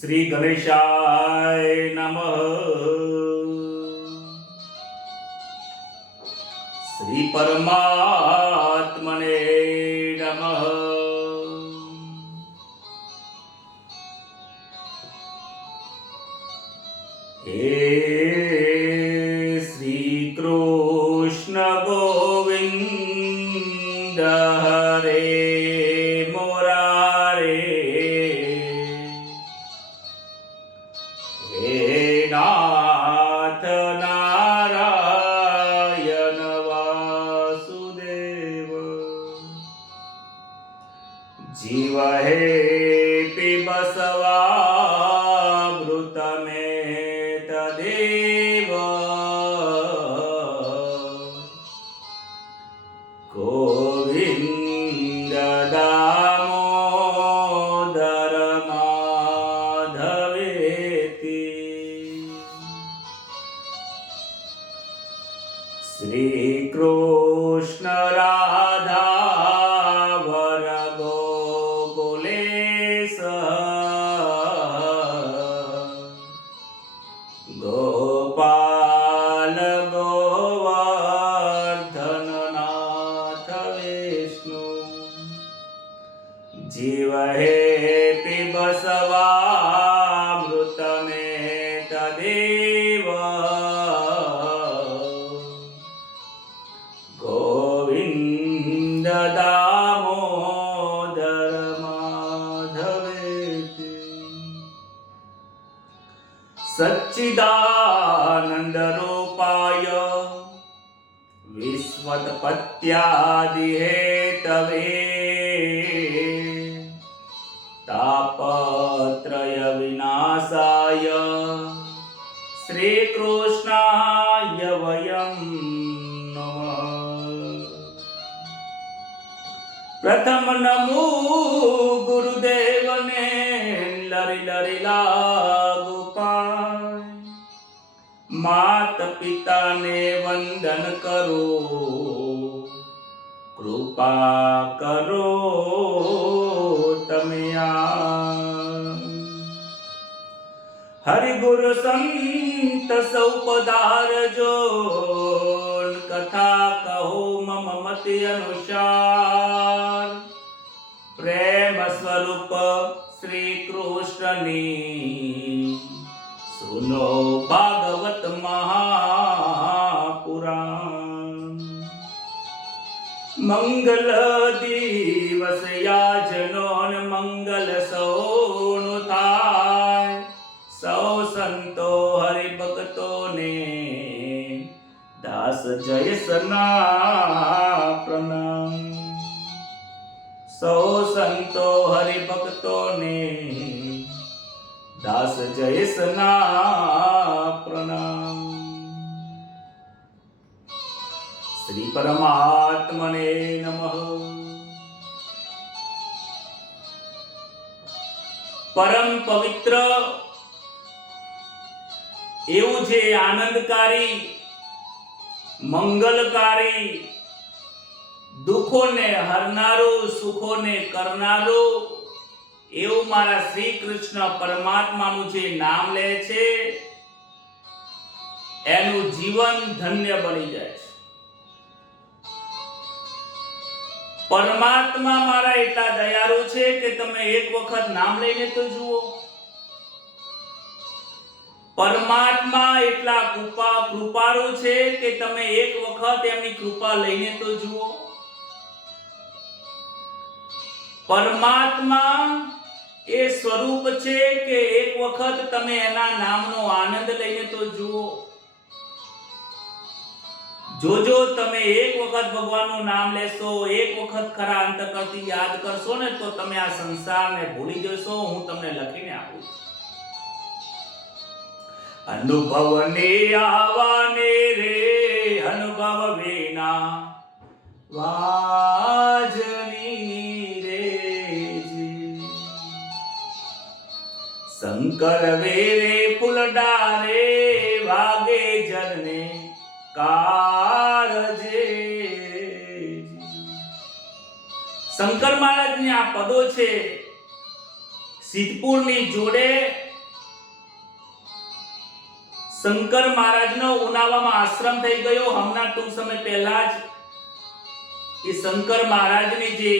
શ્રી ગણેશાય નમઃ. શ્રી પરમાત્મને નમઃ. હે શ્રી કૃષ્ણ ગોવિંદ હરે મુરારે, હે નાથ નારાયણ વાસુદેવ, જીવ હે પીબસવામૃતમે તદેવ, ગોવિંદ દામોદર માધવેતિ. શ્રી કૃષ્ણ રાધા વર ગોકુલેશ, ગોપાલ ગોવર્ધન નાથ વિષ્ણુ, જીવ હે પીબસવામૃતમે તદેવ, ગોવિંદ દામોદર માધવેતિ. સચ્ચિદાનંદ રૂપાય વિશ્વોત્પત્યાદિ હેતવે, તાપત્રય વિનાશાય શ્રી કૃષ્ણાય વયમ નમઃ. પ્રથમ નમો ગુરુદેવને, લરી લરી લાગુ પાય, માત પિતાને વંદન કરો, કૃપા કરો તમે આ. હરિ ગુરુ સંત સૌ પધારજો, કથા કહો મમ મતિ અનુસાર, પ્રેમ સ્વરૂપ શ્રી કૃષ્ણની સુનો ભાગવત મહાપુરાણ. મંગલ દિવસ યાજનો મંગલ સૌનું થાય, સૌ સંતો હરિભક્તોને દાસ જયસના પ્રણામ. સૌ સંતો હરિભક્તોને દાસ જયસના પ્રણામ. શ્રી પરમાત્મને નમઃ. પરમ પવિત્ર એવું જે આનંદકારી, મંગલકારી, દુઃખોને હરનારું, સુખોને કરનારું એવું મારા શ્રી કૃષ્ણ પરમાત્માનું જે નામ લે છે એનું જીવન ધન્ય બની જાય છે. પરમાત્મા મારા એટલા દયાળુ છે કે તમે એક વખત નામ લઈને તો જુઓ. પરમાત્મા એટલા કૃપાળુ છે કે તમે એક વખત એમની કૃપા લઈને તો જુઓ. પરમાત્મા એ સ્વરૂપ છે કે એક વખત તમે એના નામનો આનંદ લઈને તો જુઓ. જોજો તમે એક વખત ભગવાનનું નામ લેશો, એક વખત ખરા અંતકરણથી યાદ કરશો ને તો તમે આ સંસારને ભૂલી જશો. હું તમને લખીને આપું છું. અનુભવને આવાને રે અનુભવ વિના વાજની રે, શંકર વેરે ફૂલડારે વાગે જનને કારજે. શંકર મહારાજની આ પદો છે સિદ્ધપુરની જોડે શંકર મહારાજનો ઉનાવામાં આશ્રમ થઈ ગયો. હમણાં ટૂંક સમય પહેલા જ એ શંકર મહારાજની જે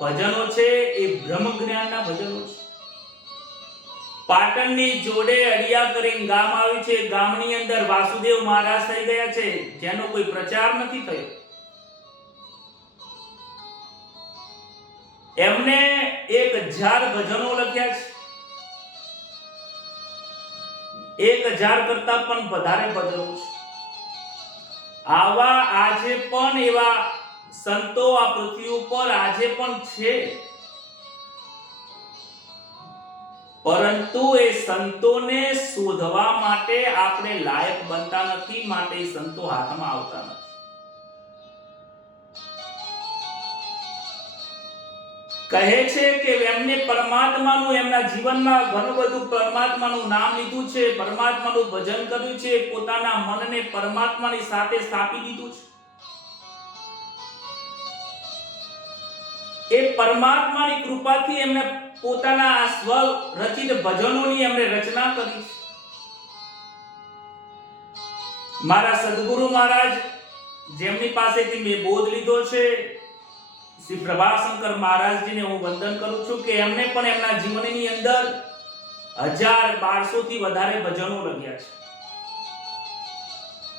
ભજનો છે એ બ્રહ્મ જ્ઞાનના ભજનો છે. પાટણની જોડે અડિયા કરીને ગામ આવ્યું છે. ગામની અંદર વાસુદેવ મહારાજ થઈ ગયા છે, જેનો કોઈ પ્રચાર નથી થયો. એમને 1000 ભજનો લખ્યા છે. 1000 કરતા પણ વધારે ભજનો છે. આવા આજે પણ એવા સંતો આ પૃથ્વી ઉપર આજે પણ છે, પરંતુ એ સંતોને શોધવા માટે આપણે લાયક બનતા નથી, માટે એ સંતો હાથમાં આવતા નથી. કહે છે કે એમને પરમાત્માનું એમના જીવનમાં ઘણું બધું પરમાત્માનું નામ લીધું છે, પરમાત્માનું ભજન કર્યું છે, પોતાના મનને પરમાત્માની સાથે સ્થાપી દીધું છે. એ પરમાત્માની કૃપાથી એમને પોતાના આ સ્વ રચિત ભજનોની એમને રચના કરી છે. મારા સદગુરુ મહારાજ જેમની પાસેથી મેં બોધ લીધો છે, શ્રી પ્રભાશંકર મહારાજજીને હું વંદન કરું છું કે એમને પણ એમના જીવનની અંદર 1200 થી વધારે ભજનો લખ્યા છે.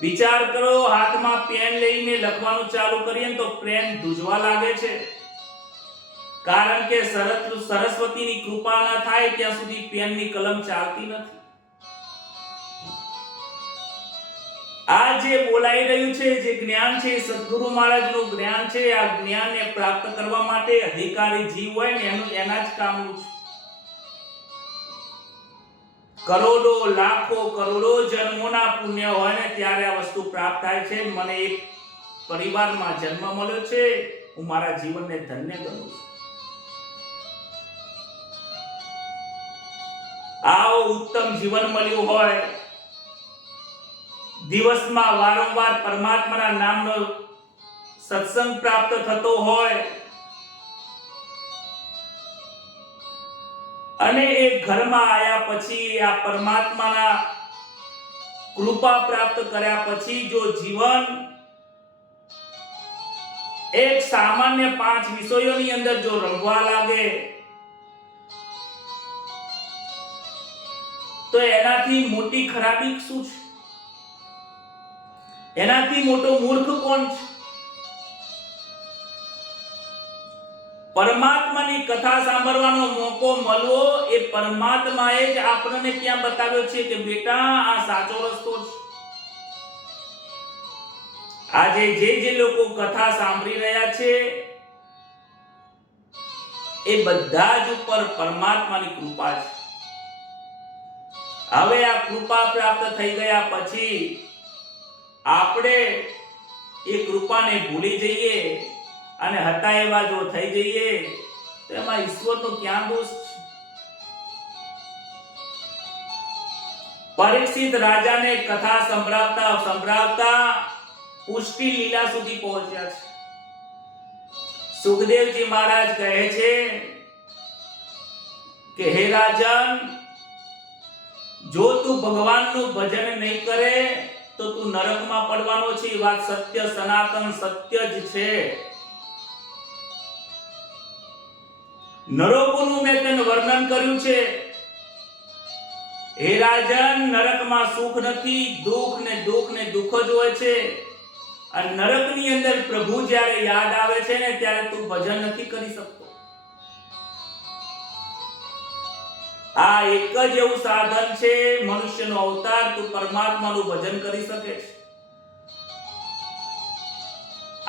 વિચાર કરો, હાથમાં પેન લઈને લખવાનું ચાલુ કરીએ તો પેન ધૂજવા લાગે છે, કારણ કે સરસ્વતીની કૃપા ન થાય ત્યાં સુધી પેનની કલમ ચાલતી નથી. આ જે બોલાઈ રહ્યું છે, જે જ્ઞાન છે, સદગુરુ મહારાજનું જ્ઞાન છે. આ જ્ઞાનને પ્રાપ્ત કરવા માટે અધિકારી જીવ હોય ને એના જ કામનું છે. કરોડો લાખો કરોડો જન્મોના પુણ્ય હોય ને ત્યારે આ વસ્તુ પ્રાપ્ત થાય છે. મને એક પરિવારમાં જન્મ મળ્યો છે, હું મારા જીવનને ધન્ય કરું છું. આવો ઉત્તમ જીવન મળ્યું હોય, દિવસમાં વારંવાર પરમાત્માના નામનો સત્સંગ પ્રાપ્ત થતો હોય અને એ ઘરમાં આયા પછી આ પરમાત્માના કૃપા પ્રાપ્ત કર્યા પછી જો જીવન એક સામાન્ય 5 વિષયોની અંદર જો રમવા લાગે તો એનાથી મોટી ખરાબી શું છે? એનાથી મોટો મૂર્ખ કોણ છે? પરમાત્માની કથા સાંભળવાનો મોકો મળવો એ પરમાત્માએ જ આપણને ક્યાં બતાવ્યો છે કે બેટા આ સાચો રસ્તો છે. આજે જે લોકો કથા સાંભળી રહ્યા છે એ બધા જ ઉપર પરમાત્માની કૃપા છે. હવે આ કૃપા પ્રાપ્ત થઈ ગયા પછી આપણે એ કૃપાને ભૂલી જઈએ અને હતા એવા જો થઈ જઈએ તો એમાં ઈશ્વરનો ક્યાં દોષ છે? પરીક્ષિત રાજાને કથા સંભળાવતા પુષ્ટિ લીલા સુધી પહોંચ્યા છે. સુખદેવજી મહારાજ કહે છે કે હે રાજન, જો તું ભગવાનનું ભજન નહીં કરે તો તું નરકમાં પડવાનો છે. એ વાત સત્ય, સનાતન સત્ય જ છે. નરકોનું મેં તને વર્ણન કર્યું છે. હે રાજન, નરકમાં સુખ નથી, દુઃખ ને દુઃખ જ હોય છે. અને નરકની અંદર પ્રભુ જ્યારે યાદ આવે છે ને ત્યારે તું ભજન નથી કરી શકતો. આ એક જ એવું સાધન છે મનુષ્યનો અવતાર, તું પરમાત્માનું ભજન કરી શકે છે.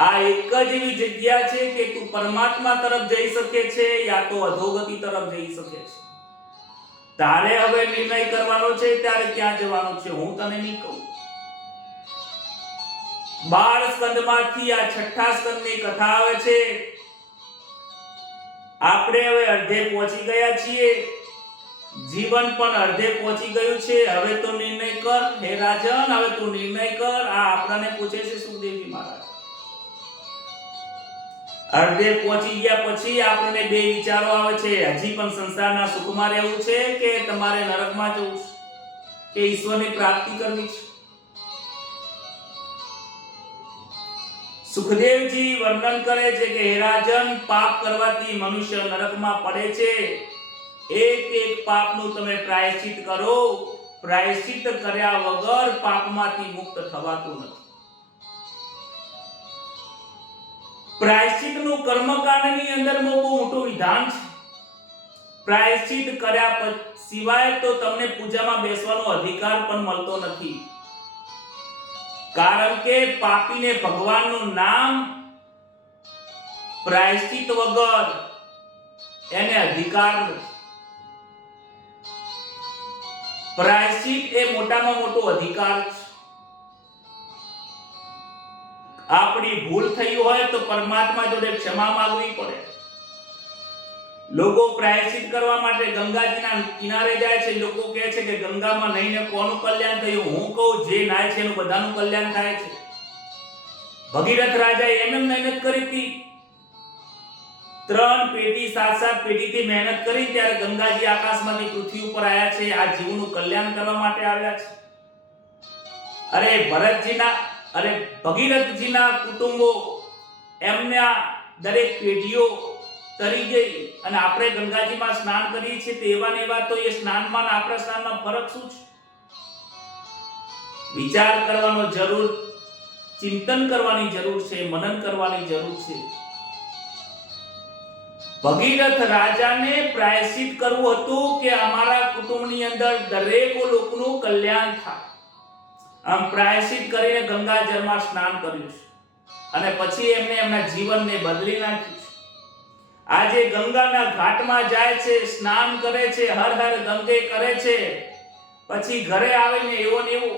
આ એક જ એવી જગ્યા છે કે તું પરમાત્મા તરફ જઈ શકે છે યા તો અધોગતિ તરફ જઈ શકે છે. તારે હવે નિર્ણય કરવાનો છે ત્યારે ક્યાં જવાનું છે હું તને નહીં કહું. 12 સ્કંદમાંથી આ 6થા સ્કંદની કથા આવે છે. આપણે હવે અડધે પહોંચી ગયા છીએ, જીવન પણ અડધે પહોંચી ગયું છે. હવે તો નિર્ણય કર હે રાજન, હવે તું નિર્ણય કર. આ આપણને પૂછે છે સુખદેવજી મહારાજ. અડધે પહોંચી ગયા પછી આપણને બે વિચારો આવે છે. હજી પણ સંસારના સુખમાં રહેવું છે કે તમારે નરકમાં જવું છે? કે ઈશ્વરની પ્રાપ્તિ કરવી છે? સુખદેવજી વર્ણન કરે છે કે હે રાજન, પાપ કરવાથી મનુષ્ય નરકમાં પડે છે. એક એક પાપનું તમે પ્રાયશ્ચિત કરો. પ્રાયશ્ચિત કર્યા વગર પાપમાંથી મુક્ત થવાતું નથી. પ્રાયશ્ચિતનું કર્મકાંડની અંદર બહુ મોટું વિધાન છે. પ્રાયશ્ચિત કર્યા સિવાય તો તમને પૂજામાં બેસવાનો અધિકાર પણ મળતો નથી. કારણ કે પાપીને ભગવાનનું નામ પ્રાયશ્ચિત વગર એને અધિકાર નથી. પ્રાયશ્ચિત એ મોટામાં મોટો અધિકાર છે. આપણી ભૂલ થઈ હોય તો પરમાત્મા જોડે ક્ષમા માંગવી પડે. લોકો પ્રાયશ્ચિત કરવા માટે ગંગાજીના કિનારે જાય છે. લોકો કહે છે કે ગંગામાં નહીને કોનું કલ્યાણ થયું? હું કહું, જે નાય છે એનું બધાનું કલ્યાણ થાય છે. ભગીરથ રાજાએ એમ મહેનત કરી હતી. 3 પેટી 7 પેટીથી મહેનત કરી, ત્યારે ગંગાજી આકાશમાંથી પૃથ્વી ઉપર આવ્યા છે. આ જીવનું કલ્યાણ કરવા માટે આવ્યા છે. ભગીરથજીના કુટુંબો એમના દરેક પેઢીઓ તરી ગઈ અને આપણે ગંગાજીમાં સ્નાન કરીએ છીએ તો એવા ને એવા, તો એ સ્નાનમાં અને આપણા સ્નાનમાં ફરક શું છે? વિચાર કરવાનો જરૂર, ચિંતન કરવાની જરૂર છે, મનન કરવાની જરૂર છે. ભગીરથ રાજાને પ્રાયશ્ચિત કરવું હતું કે અમારા કુટુંબની અંદર દરેક લોકોનું કલ્યાણ થાય. આમ પ્રાયશ્ચિત કરીને ગંગાજળમાં સ્નાન કર્યું છે અને પછી એમને એમના જીવનને બદલી નાખ્યું છે. આજે ગંગાના ઘાટમાં જાય છે, સ્નાન કરે છે, હર હર ગંગે કરે છે, પછી ઘરે આવીને એવો ને એવો.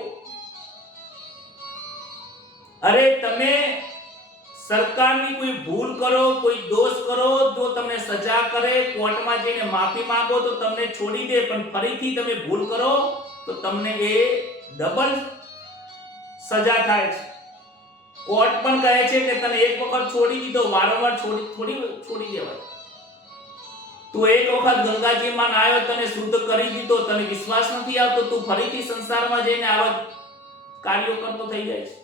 અરે તમે સરકારની કોઈ ભૂલ કરો, કોઈ દોષ કરો તો તમને સજા કરે, કોર્ટમાં જઈને માફી માંગો તો તમને છોડી દે, પણ ફરીથી તમે ભૂલ કરો તો તમને એ ડબલ સજા થાય છે. કોર્ટ પણ કહે છે કે તને એક વખત છોડી દીધો, વારંવાર છોડી દેવાય. તું એક વખત ગંગાજીમાં નાયો, તને શુદ્ધ કરી દીધો, તને વિશ્વાસ નથી આવતો, તું ફરીથી સંસારમાં જઈને આવા કાર્યો કરતો થઈ જાય છે.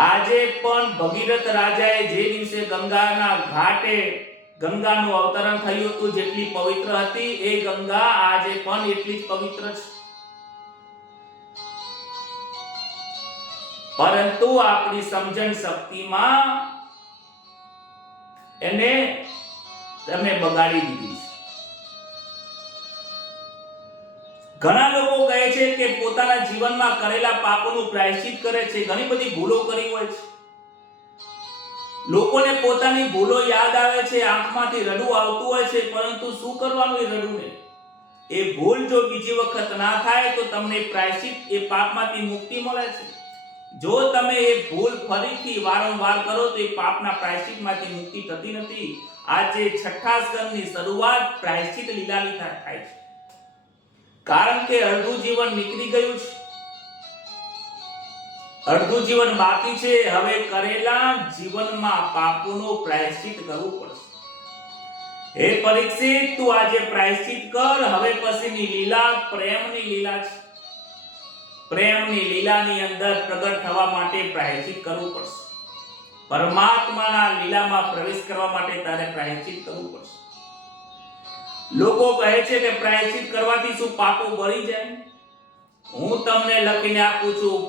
આજે પણ ભગીરથ રાજાએ જે દિવસે ગંગાના ઘાટે ગંગાનું અવતરણ થયું હતું, જેટલી પવિત્ર હતી એ ગંગા આજે પણ એટલી જ પવિત્ર છે. પરંતુ આપણી સમજણ શક્તિમાં એને તમે બગાડી દીધી છે. ઘણા લોકો કહે છે કે પોતાના જીવનમાં કરેલા પાપોનું પ્રાયશ્ચિત કરે છે, ઘણી બધી ભૂલો કરી હોય છે. લોકોને પોતાની ભૂલો યાદ આવે છે, આંખમાંથી રડવું આવતું હોય છે, પરંતુ શું કરવાનું એ રડવું ને? એ ભૂલ જો બીજી વખત ના થાય તો તમને પ્રાયશ્ચિત, એ પાપમાંથી મુક્તિ મળે છે. જો તમે એ ભૂલ ફરીથી વારંવાર કરો તો એ પાપના પ્રાયશ્ચિતમાંથી મુક્તિ થતી નથી. આજે 6થા સ્કંદની શરૂઆત પ્રાયશ્ચિત લીલાની થાય છે. કારણ કે અડધું જીવન નીકળી ગયું છે, અડધું જીવન બાકી છે. હવે કરેલા જીવનમાં પાપોનો પ્રાયશ્ચિત કરવું પડશે. હે પરીક્ષિત, તું આજે પ્રાયશ્ચિત કર. હવે પછીની લીલા પ્રેમની લીલા છે. પ્રેમની લીલાની અંદર પ્રગટ થવા માટે પ્રાયશ્ચિત કરવું પડશે. પરમાત્માના લીલામાં પ્રવેશ કરવા માટે તારે પ્રાયશ્ચિત કરવું પડશે. લોકો કહે છે કે પ્રાયશ્ચિત કરવાથી શું પાપો બળી જાય? હું તમને લખીને આપું છું,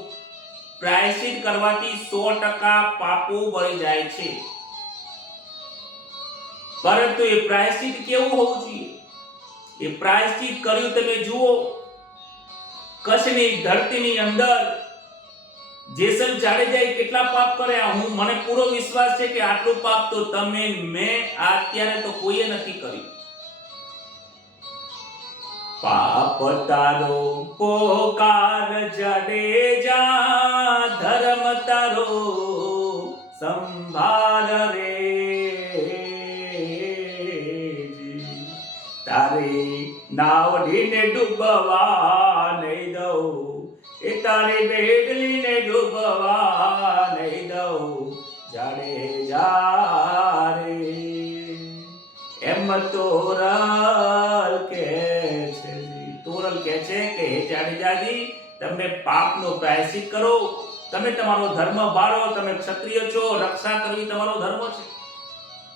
પ્રાયશ્ચિત કરવાથી 100% પાપો બળી જાય છે. પરંતુ એ પ્રાયશ્ચિત કેવું હોવું જોઈએ? એ પ્રાયશ્ચિત કર્યું તમે જુઓ, કચ્છની ધરતીની અંદર જેસલ જાડેજાએ કેટલા પાપ કર્યા. મને પૂરો વિશ્વાસ છે કે આટલું પાપ તો તમે, મેં અત્યારે તો કોઈએ નથી કર્યું. પાપ તારો પોકાર જાડેજા, ધર્મ તારો સંભાળ રે. તારે નાવડીને ડૂબવા નહીં દઉં, એ તારી બેડલીને ડૂબવા નહીં દઉં. જાડેજા રે, એમ તોરલ કે કહે છે કે હે જાડેજાજી, તમે પાપનો પ્રાયશ્ચિત કરો, તમે તમારો ધર્મ બાળો, તમે ક્ષત્રિય છો, રક્ષા કરવી તમારો ધર્મ છે,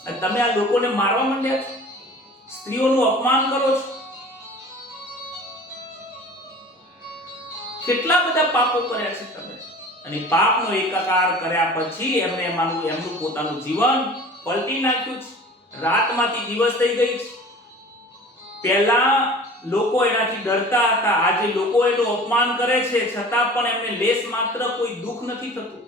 અને તમે આ લોકોને મારવા માંડ્યા છો, સ્ત્રીઓનું અપમાન કરો છો. કેટલા બધા પાપો કર્યા છે તમે, અને પાપનો એકાકાર કર્યા પછી એમનું પોતાનું જીવન પલટી નાખ્યું છે. રાતમાંથી દિવસ થઈ ગઈ છે. પહેલા લોકો એનાથી ડરતા હતા, આજે લોકો એનું અપમાન કરે છે છતાં પણ એમને લેશ માત્ર કોઈ દુઃખ નથી થતું.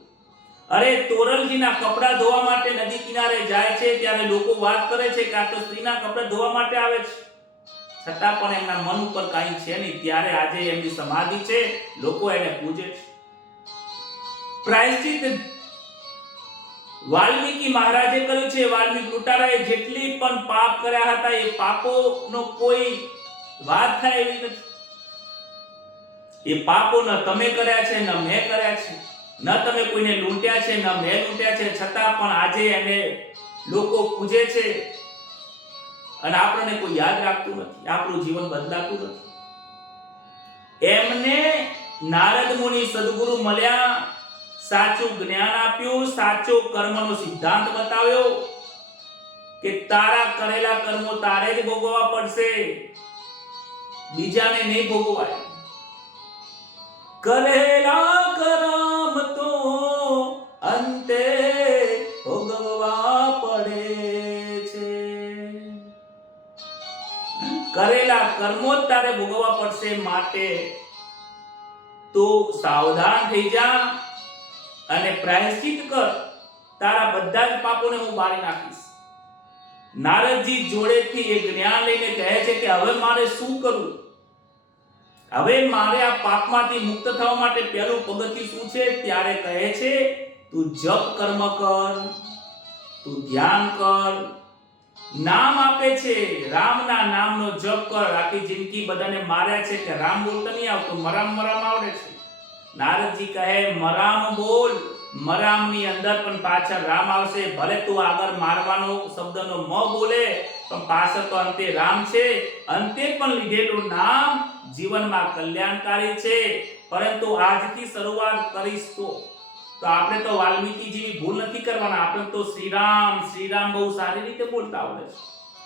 અરે તોરલજીના કપડા ધોવા માટે નદી કિનારે જાય છે ત્યારે લોકો વાત કરે છે કે આ તો સ્ત્રીના કપડા ધોવા માટે આવે છે, છતાં પણ એમના મન ઉપર કાંઈ છે નહીં. ત્યારે આજે એમની સમાધિ છે, લોકો એને પૂજે છે. પ્રાયશ્ચિત વાલ્મીકી મહારાજે કર્યું છે. વાલ્મીકી લૂંટારાએ જેટલી પણ પાપ કર્યા હતા એ પાપોનો કોઈ વાત થાય એવી નથી. એ પાપો ન તમે કર્યા છે ન મેં કર્યા છે, ન તમે કોઈને લૂંટ્યા છે ન મેં લૂંટ્યા છે, છતાં પણ આજે એને લોકો પૂજે છે અને આપણને કોઈ યાદ રાખતું નથી, આપણું જીવન બદલાતું નથી. એમને નારદ મુનિ સદગુરુ મળ્યા, સાચું જ્ઞાન આપ્યું, સાચો કર્મનો સિદ્ધાંત બતાવ્યો કે તારા કરેલા કર્મો તારે જ ભોગવવા પડશે, બીજાને નહીં ભોગવાય. કરેલા કર્મ તો અંતે ભોગવવા પડે છે. કરેલા કર્મો જ તારે ભોગવવા પડશે, માટે તો સાવધાન થઈ જા અને પ્રાયશ્ચિત કર. તારા બધા જ પાપોને હું બાળી નાખીશ. નારદજી જોડેથી એ જ્ઞાન લઈને કહે છે કે હવે મારે શું કરવું? હવે મારે આ પાપમાંથી મુક્ત થવા માટે પહેલું પગથિયું શું છે? ત્યારે કહે છે તું જપ કર્મ કર, તું ધ્યાન કર, નામ આપે છે, રામના નામનો જપ કર. આખી જિંદગી બધાને માર્યા છે કે રામ બોલતા નહીં આવતું, મરામ આવડે છે. નારદજી કહે મરામ બોલ, મરામની અંદર પણ પાછળ રામ આવશે. ભલે તું આગળ મારવાનો શબ્દનો મ બોલે પણ પાછળ તો અંતે રામ છે. અંતે પણ લીધેલું નામ જીવનમાં કલ્યાણકારી છે. પરંતુ આજથી શરૂઆત કરીશ તો આપણે તો વાલ્મીકી જેવી ભૂલ નથી કરવાના. આપણે તો શ્રીરામ શ્રીરામ બહુ સારી રીતે બોલતા આવડે છે,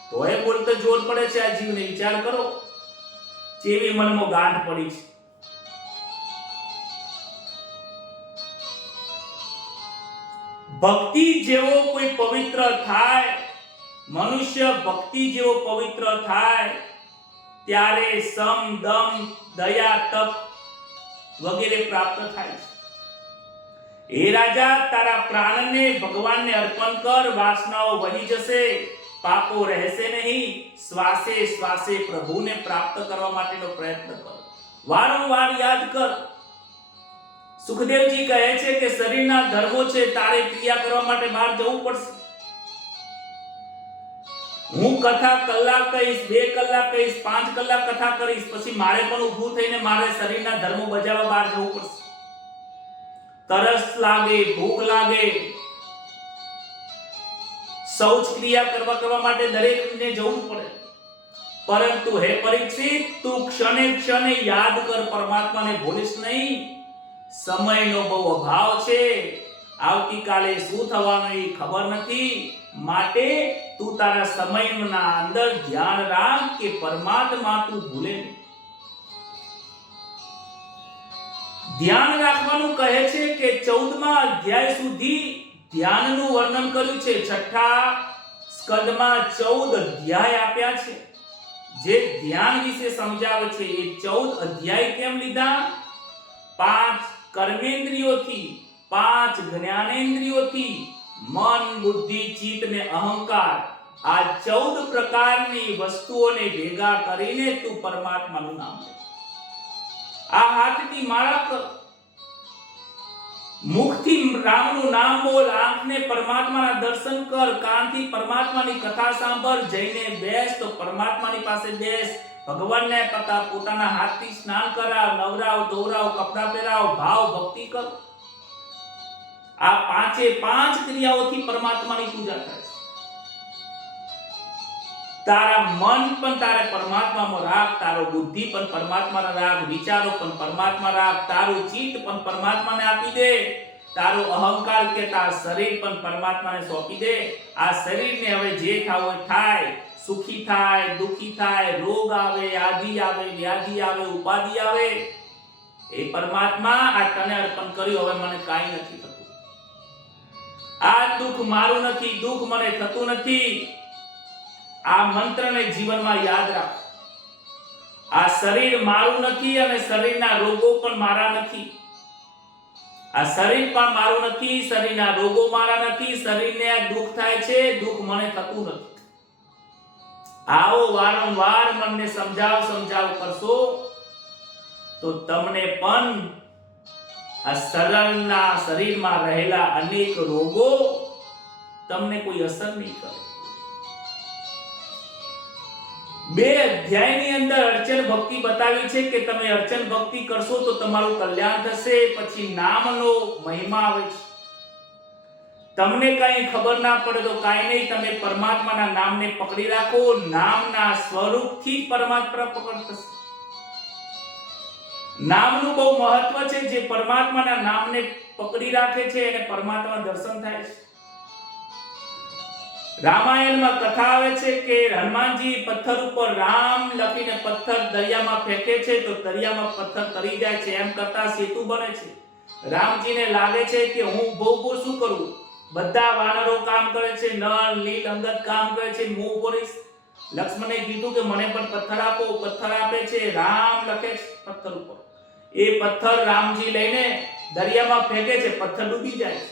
તો એ બોલતો જોર પડે છે. આ જીવને વિચાર કરો જેવી મનમાં ગાંઠ પડી છે. ભક્તિ જેવો કોઈ પવિત્ર થાય, મનુષ્ય ભક્તિ જેવો પવિત્ર થાય ત્યારે સમ દમ દયા તપ વગેરે પ્રાપ્ત થાય છે. હે રાજા, તારા પ્રાણને ભગવાનને અર્પણ કર, વાસનાઓ વહી જશે, પાપો રહેશે નહીં. શ્વાસે શ્વાસે પ્રભુને પ્રાપ્ત કરવા માટેનો પ્રયત્ન કર, વારંવાર યાદ કર. સુખદેવજી કહે છે કે શરીરના ધર્મો છે, તારે ક્રિયા કરવા માટે બહાર જવું પડશે. હું કથા કલાક કહીશ, 2 કલાક કહીશ, 5 કલાક કથા કરીશ, પછી મારે પણ ઊભું થઈને મારે શરીરના ધર્મો બજાવવા બહાર જવું પડશે. તરસ લાગે, ભૂખ લાગે, શૌચ ક્રિયા કરવા માટે દરેકને જવું પડે. પરંતુ હે પરીક્ષિત, તું ક્ષણે ક્ષણે યાદ કર, પરમાત્માને ભૂલીશ નહીં. સમયનો બહુ અભાવ છે, આવતીકાલે શું થવાનું એ ખબર નથી. માટે તું તારા સમયના અંદર ધ્યાન રાખ કે પરમાત્મા તું ભૂલે નહીં. ધ્યાન રાખવાનું કહે છે કે 14મા અધ્યાય સુધી ધ્યાનનું વર્ણન કર્યું છે. 6ઠા સ્કંદમાં 14 અધ્યાય આપ્યા છે જે ધ્યાન વિશે સમજાવે છે. એ 14 અધ્યાય કેમ લીધા? 5 કર્મેન્દ્રિયોથી, 5 જ્ઞાનેન્દ્રિયોથી, મન, બુદ્ધિ, ચિત્ત ને અહંકાર, આ 14 પ્રકારની વસ્તુઓને ભેગા કરીને તું પરમાત્માનું નામ લે. આ હાથથી માળા કર, મુખથી રામનું નામ બોલ, આંખને પરમાત્માના દર્શન કર, કાનથી પરમાત્માની કથા સાંભળ, જઈને બેસ તો પરમાત્માની પાસે બેસ. ભગવાનને પોતાના હાથથી સ્નાન કરાવ, નવરાવ, ધોવરાવ, કપડા પહેરાવ, ભાવ ભક્તિ કર. આ 5 ક્રિયાઓથી પરમાત્માની પૂજા થાય છે. તારા મન પણ તારે પરમાત્મામાં રાખ, તારો બુદ્ધિ પણ પરમાત્મામાં રાખ, વિચારો પણ પરમાત્મા રાખ, તારું ચિત્ત પણ પરમાત્માને આપી દે, તારો અહંકાર કે તારા શરીર પણ પરમાત્માને સોંપી દે. આ શરીરને હવે જે થાવું હોય થાય, સુખી થાય, દુખી થાય, રોગ આવે, આદિ આવે, વ્યાધિ આવે, ઉપાધિ આવે, એ પરમાત્મા આ તને અર્પણ કર્યું, હવે મને કાંઈ નથી થતું. આ દુઃખ મારું નથી, દુઃખ મને થતું નથી. આ મંત્રને જીવનમાં યાદ રાખ. આ શરીર મારું નથી અને શરીરના રોગો પણ મારા નથી. આ શરીર પણ મારું નથી, શરીરના રોગો મારા નથી, શરીરને દુઃખ થાય છે, દુઃખ મને થતું નથી. આવો વારંવાર મનને સમજાવ કરશો તો તમને પણ આ સરળના શરીરમાં રહેલા અનેક રોગો તમને કોઈ અસર નહીં કરે. 2 અધ્યાયની અંદર અર્ચન ભક્તિ બતાવી છે કે તમે અર્ચન ભક્તિ કરશો તો તમારું કલ્યાણ થશે. પછી નામનો મહિમા આવે છે. તમને કઈ ખબર ના પડે તો કાઈ નહીં, તમે પરમાત્માના નામને પકડી રાખો. નામના સ્વરૂપથી જ પરમાત્મા પકડ થશે. નામનું બહુ મહત્વ છે. જે પરમાત્માના નામને પકડી રાખે છે એને પરમાત્મા દર્શન થાય છે. રામાયણમાં કથા આવે છે કે હનુમાનજી પથ્થર ઉપર રામ લખીને પથ્થર દરિયામાં ફેંકે છે તો દરિયામાં પથ્થર તરી જાય છે. એમ કરતા સેતુ બને છે. રામજીને લાગે છે કે હું ઉભો શું કરું, બધા વાનરો કામ કરે છે, નળ નીલ અંગદ કામ કરે છે, હું ઉભો રહીશ. લક્ષ્મણે કીધું કે મને પણ પથ્થર આપો. પથ્થર આપે છે, રામ લખે છે પથ્થર ઉપર. એ પથ્થર રામજી લઈને દરિયામાં ફેંકે છે, પથ્થર ડૂબી જાય છે.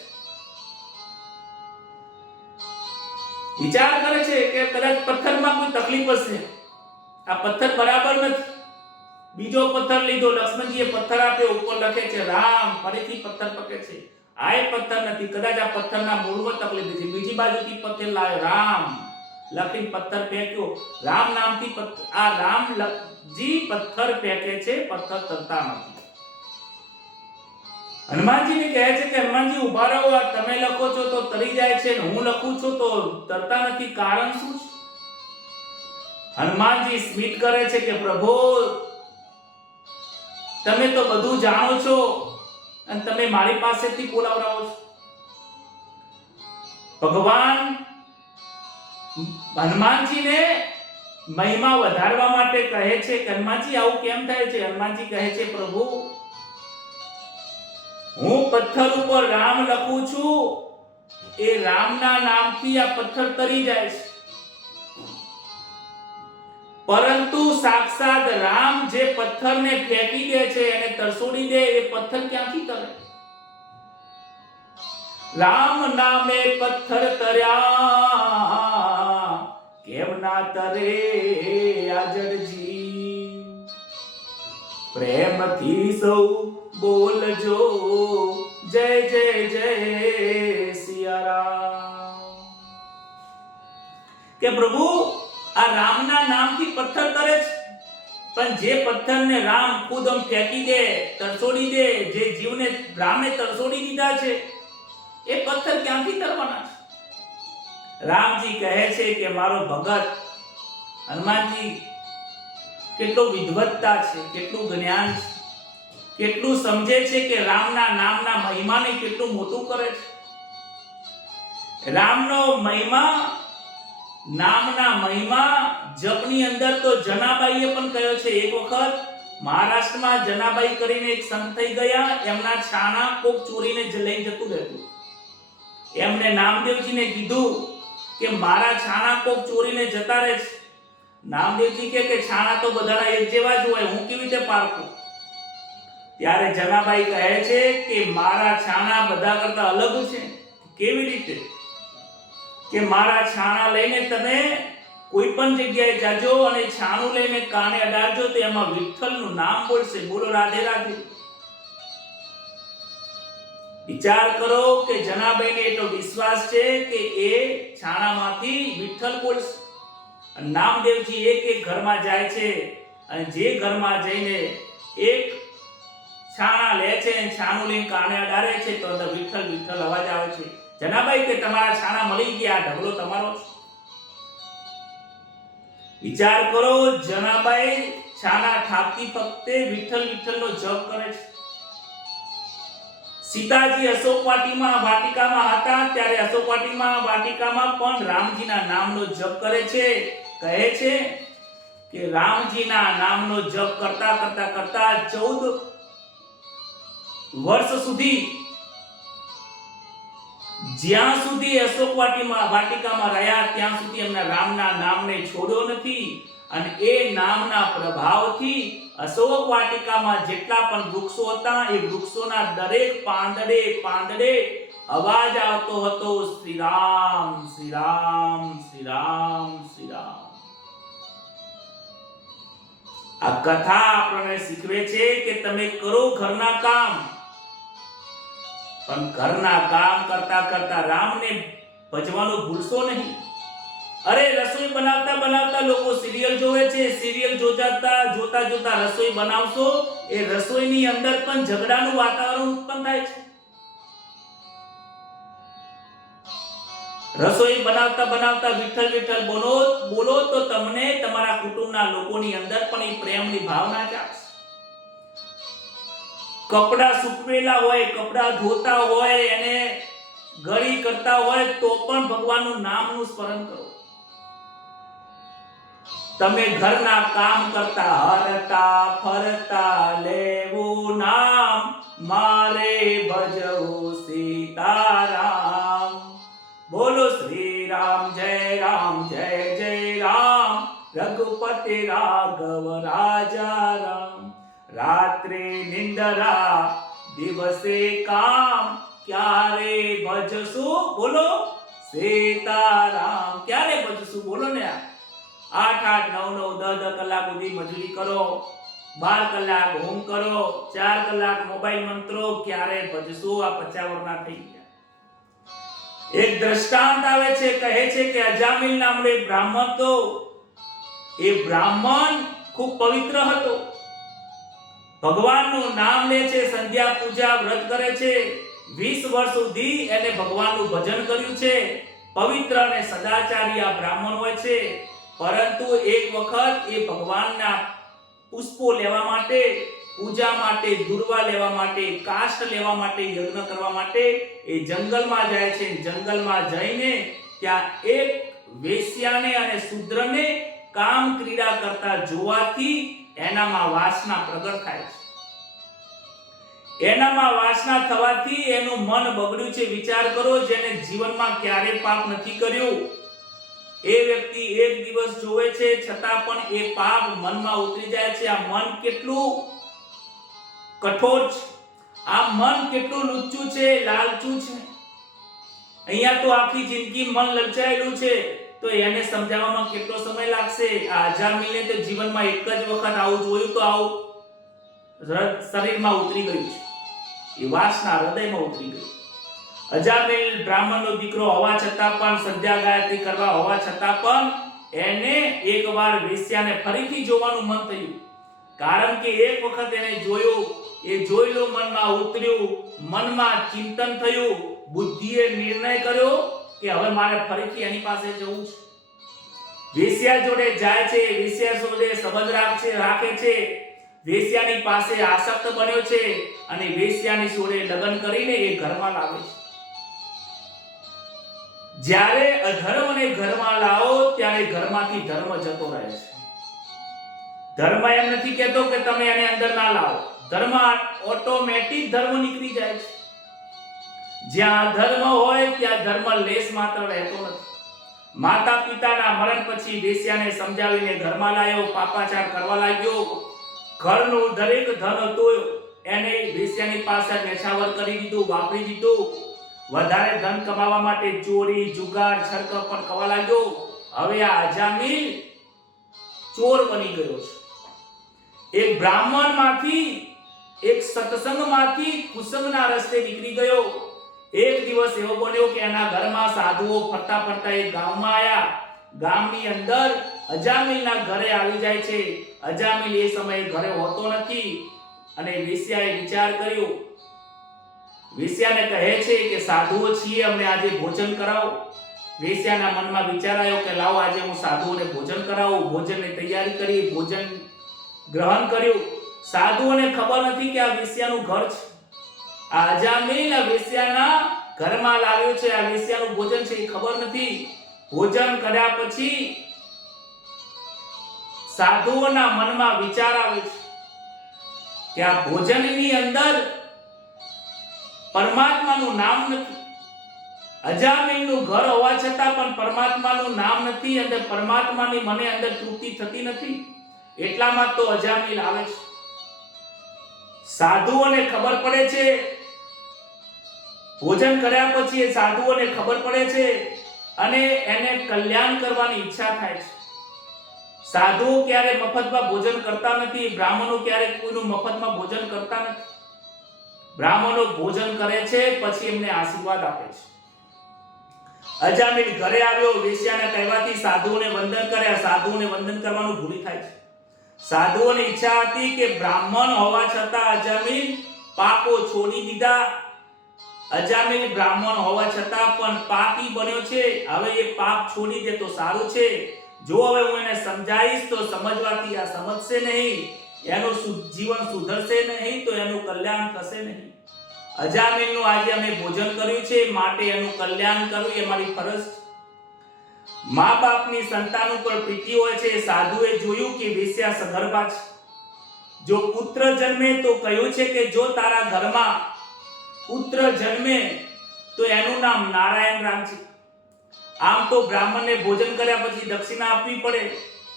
વિચાર કરે છે કે કદાચ પથ્થરમાં કોઈ તકલીફ હશે, આ પથ્થર બરાબર નથી. બીજો પથ્થર લીધો, લક્ષ્મણજીએ પથ્થર આપ્યો, ઉપર લખે છે રામ. ફરીથી પથ્થર પકે છે, આ પથ્થર નથી, કદાચ આ પથ્થરના મૂળમાં તકલીફ છે. બીજી બાજુથી પથ્થર લાવ્યો, રામ લખીને પથ્થર ફેંક્યો. રામ નામથી આ રામજી પથ્થર ફેંકે છે, પથ્થર તરતા નથી. હનુમાનજીને કહે છે કે હનુમાનજી ઉભા રહો, તમે લખો છો તો તરી જાય છે ને હું લખું છું તો તરતા નથી, કારણ શું છે? હનુમાનજી સ્મિત કરે છે કે પ્રભુ તમે તો બધું જાણો છો અને તમે મારી પાસેથી બોલાવરાવો છો. ભગવાન હનુમાનજીને મહિમા વધારવા માટે કહે છે કે હનુમાનજી આવું કેમ થાય છે? હનુમાનજી કહે છે પ્રભુ હું પથ્થર ઉપર રામ લખું છું, એ રામના નામથી આ પથ્થર તરી જાય છે. પરંતુ સાક્ષાત રામ જે પથ્થરને ફેંકી દે છે અને તરસોડી દે, એ પથ્થર ક્યાંથી તરે? રામ નામે પથ્થર તર્યા, કેમ ના તરે આજડજી? પ્રેમથી સૌ બોલજો જય જય જય સિયારામ. કે પ્રભુ આ રામના નામથી પથ્થર તરે છે, પણ જે પથ્થરને રામ ખુદ ફેંકી દે, તરસોડી દે, જે જીવને રામે તરસોડી દીધા છે, એ પથ્થર ક્યાંથી તરવાના છે? રામજી કહે છે કે મારો ભગત હનુમાનજી કેટલો વિદ્વત્તા છે, કેટલું જ્ઞાન છે, કેટલું સમજે છે કે રામના નામના મહિમાને કેટલું મોટું કરે છે. રામનો મહિમા, નામના મહિમા જપની અંદર તો જનાબાઈએ પણ કહ્યો છે. એક વખત મહારાષ્ટ્રમાં જનાબાઈ કરીને એક સંત થઈ ગયા, એમના છાણા કોક ચોરીને લઈ જતું રહેતું. એમને નામદેવજીને કીધું કે મારા છાણા કોક ચોરીને જતા રહે છે. નામદેવજી કે છાણા તો બધાના એક જેવા જ હોય, હું કેવી રીતે પારખું? ત્યારે જનાબાઈ કહે છે કે મારા છાણા બધા કરતા અલગ છે. કેવી રીતે? કે મારા છાણા લઈને તમે કોઈ પણ જગ્યાએ જાજો અને છાણું લઈને કાને અડાડજો તો એમાં વિઠ્ઠલનું નામ બોલશે. બોલો રાધે રાધે. વિચાર કરો કે જનાબાઈને એટલો વિશ્વાસ છે કે એ છાણામાંથી વિઠ્ઠલ બોલશે. નામદેવજી એક ઘરમાં જાય છે અને જે ઘરમાં જઈને એક છાણા લે છે અને છાણું લઈને કાને અડાડે છે તો અંદર વિઠ્ઠલ વિઠ્ઠલ અવાજ આવે છે. જનાબાઈ કે તમારા છાણા મળી ગયા, ઢગલો તમારો છે. વિચાર કરો, જનાબાઈ છાના ઠાપતી ફક્તે વિઠ્ઠલ વિઠ્ઠલનો જપ કરે છે. સીતાજી અશોક વાટિકામાં હતા ત્યારે અશોક વાટિકામાં પણ રામજીના નામનો જપ કરે છે. કહે છે કે રામજીના નામનો જપ કરતા 14 વર્ષ સુધી, જ્યાં સુધી અશોક વાટિકામાં રહ્યા ત્યાં સુધી એમના રામના નામને છોડ્યો નથી. અને એ નામના પ્રભાવથી અશોક વાટિકામાં જેટલા પણ વૃક્ષો હતા એ વૃક્ષોના દરેક પાંદડે અવાજ આવતો હતો, શ્રી રામ શ્રી રામ શ્રી રામ શ્રી રામ. આ કથા આપણને શીખવે છે કે તમે કરો ઘરના કામ, પણ ઘરના કામ કરતા રામને ભજવાનું ભૂલશો નહીં. અરે રસોઈ બનાવતા લોકો સિરિયલ જોવે છે, સિરિયલ જોતા રસોઈ બનાવશો, એ રસોઈની અંદર પણ ઝઘડાનું વાતાવરણ ઉત્પન્ન થાય છે. રસોઈ બનાવતા વિઠ્ઠલ વિઠ્ઠલ બોલો તો તમને તમારા કુટુંબના લોકોની અંદર પણ એ પ્રેમની ભાવના જાગશે. કપડા સૂકવેલા હોય, કપડા ધોતા હોય, એને ગળી કરતા હોય તો પણ ભગવાનનું નામનું સ્મરણ કરો. તમે ઘરના કામ કરતા હરતા ફરતા લેવું નામ, મારે ભજવું સીતારામ. બોલો શ્રી રામ જય જય રામ, રઘુપતિ રાઘવ રાજા રામ. રાત્રે નિંદરા દિવસે કામ, ક્યારે ભજશું બોલો સીતારામ. ક્યારે ભજશું બોલો ને. 8 9 10 કલાક સુધી મજૂરી કરો, 12 કલાક હોમ કરો, 4 કલાક મોબાઈલ મંત્રો, ક્યારે ભજશું? આ 50 વર્ષના થઈ ગયા. એક દ્રષ્ટાંત આવે છે, કહે છે કે અજામિલ નામનો એક બ્રાહ્મણ હતો. એ બ્રાહ્મણ ખૂબ પવિત્ર હતો, ભગવાનનું નામ લે છે, સંધ્યા પૂજા વ્રત કરે છે. 20 વર્ષ સુધી એને ભગવાનનું ભજન કર્યું છે. પવિત્ર અને સદાચારી આ બ્રાહ્મણ હોય છે. પરંતુ એક વખત એ ભગવાનના પુષ્પો લેવા માટે, પૂજા માટે, દુર્વા લેવા માટે, કાષ્ટ લેવા માટે, યજ્ઞ કરવા માટે એ જંગલમાં જાય છે. જંગલમાં જઈને ત્યાં એક વેશ્યાને અને શૂદ્રને કામ ક્રીડા કરતા જોવાથી એનામાં વાસના પ્રગટ થાય છે. એનામાં વાસના થવાથી એનું મન બગડ્યું છે. વિચાર કરો, જેને જીવનમાં ક્યારે પાપ નથી કર્યું એ વ્યક્તિ એક દિવસ જોવે છે છતાં પણ એ પાપ મનમાં ઉતરી જાય છે. આ મન કેટલું કઠોર છે, આ મન કેટલું લુચ્ચું છે, લાલચું છે. અહીંયા તો આખી જિંદગી મન લલચાયેલું છે, તો એને સમજાવવામાં કેટલો સમય લાગશે? આ અજામિલને તો જીવનમાં એક જ વખત આવું જોયું તો આવું શરીરમાં ઉતરી ગયું છે, એ વાસના હૃદયમાં ઉતરી ગઈ. અજામિલ બ્રાહ્મણનો દીકરો હોવા છતાં પણ, સંધ્યા ગાયત્રી કરવા હોવા છતાં પણ એને એકવાર વેશ્યાને ફરીથી જોવાનું મન થયું. કારણ કે એક વખત એને જોયું, એ જોયેલું મનમાં ઉતર્યું, મનમાં ચિંતન થયું, બુદ્ધિએ નિર્ણય કર્યો કે હવે મારે ફરીથી એની પાસે જવું છે. વેશ્યા જોડે જાય છે, વેશ્યા જોડે સંબંધ રાખે છે, વેશ્યાની પાસે આસક્ત બન્યો છે અને વેશ્યાની જોડે લગ્ન કરીને એ ઘરમાં લાવે છે. જ્યારે અધર્મને ઘરમાં લાવો ત્યારે ઘરમાંથી ધર્મ જતો રહે છે. ધર્મ એમ નથી કહેતો કે તમે એને અંદર ના લાવો, ધર્મ ઓટોમેટિક ધર્મ નીકળી જાય છે. જ્યાં ધર્મ હોય ત્યાં ધર્મ લેશ માત્ર રહેતો નથી. માતા પિતાના મરણ પછી વેશ્યાને સમજાવીને ઘરમાં લાવ્યો, પાપાચાર કરવા લાગ્યો. ઘરનું દરેક ધન હતું એને વેશ્યાની પાસે નેછાવર કરી દીધું, વાપરી દીધું. વધારે ધન કમાવા માટે ચોરી, જુગાર, છરકપ પણ કરવા લાગ્યો. હવે આ અજામિલ ચોર બની ગયો છે. એક બ્રાહ્મણમાંથી, એક સત્સંગમાંથી કુસંગના રસ્તે નીકળી ગયો. એક દિવસ એવો બન્યો કે એના ઘરમાં સાધુઓ ફરતા ફરતા એક ગામમાં આવ્યા. ગામની અંદર અજામિલના ઘરે આવી જાય છે. અજામિલ એ સમયે ઘરે હોતો નથી અને વેશ્યાએ વિચાર કર્યો. વેશ્યાને કહે છે કે સાધુઓ છીએ, અમને આજે ભોજન કરાવો. વેશ્યાના મનમાં વિચાર આવ્યો કે લાવો આજે હું સાધુઓને ભોજન કરાવું. ભોજનની તૈયારી કરી, ભોજન ગ્રહણ કર્યું. સાધુઓને ખબર નથી કે આ વેશ્યાનું ઘર છે. આ અજામિલ આ વેશ્યાના ઘરમાં લાવ્યો છે, આ વેશ્યાનું ભોજન છે, એ ખબર નથી. ભોજન કર્યા પછી સાધુઓના મનમાં વિચાર આવે છે કે આ ભોજનની અંદર પરમાત્માનું નામ નથી. અજામિલનું ઘર હોવા છતાં પણ પરમાત્માનું નામ નથી અને પરમાત્માની મને અંદર તૃપ્તિ થતી નથી. એટલામાં તો અજામિલ આવે છે. સાધુઓને ખબર પડે છે, ભોજન કર્યા પછી એ સાધુઓને ખબર પડે છે અને એને કલ્યાણ કરવાની ઈચ્છા થાય છે. સાધુઓ ક્યારે મફતમાં ભોજન કરતા નથી, બ્રાહ્મણો ક્યારે કોઈનું મફતમાં ભોજન કરતા નથી. બ્રાહ્મણો ભોજન કરે છે પછી એમને આશીર્વાદ આપે છે. અજામિલ ઘરે આવ્યો, વેશ્યાના કહેવાથી સાધુઓને વંદન કર્યા. સાધુઓને વંદન કરવાનું ભૂલી થાય છે. સાધુઓની ઈચ્છા હતી કે બ્રાહ્મણ હોવા છતાં અજામિલ પાપો છોડી દીધા. અજામિલ બ્રાહ્મણ હોવા છતાં પણ પાપી બન્યો છે. હવે એ પાપ છોડી દે તો સારું છે. જો હવે હું એને સમજાવીશ તો સમજવાથી આ સમજશે નહીં, એનું જીવન સુધરશે નહીં, તો એનું કલ્યાણ થશે નહીં. અજામિલનું આજે અમે ભોજન કર્યું છે, માટે એનું કલ્યાણ કરવું એ મારી ફરજ છે. મા બાપની સંતાન ઉપર પ્રીતિ હોય છે. સાધુએ જોયું કે વેશ્યા સગર્ભા છે. જો પુત્ર જન્મે તો કહ્યું છે કે જો તારા ઘરમાં પુત્ર જન્મે તો એનું નામ નારાયણ રાખજે. આમ તો બ્રાહ્મણને ભોજન કર્યા પછી દક્ષિણા આપવી પડે.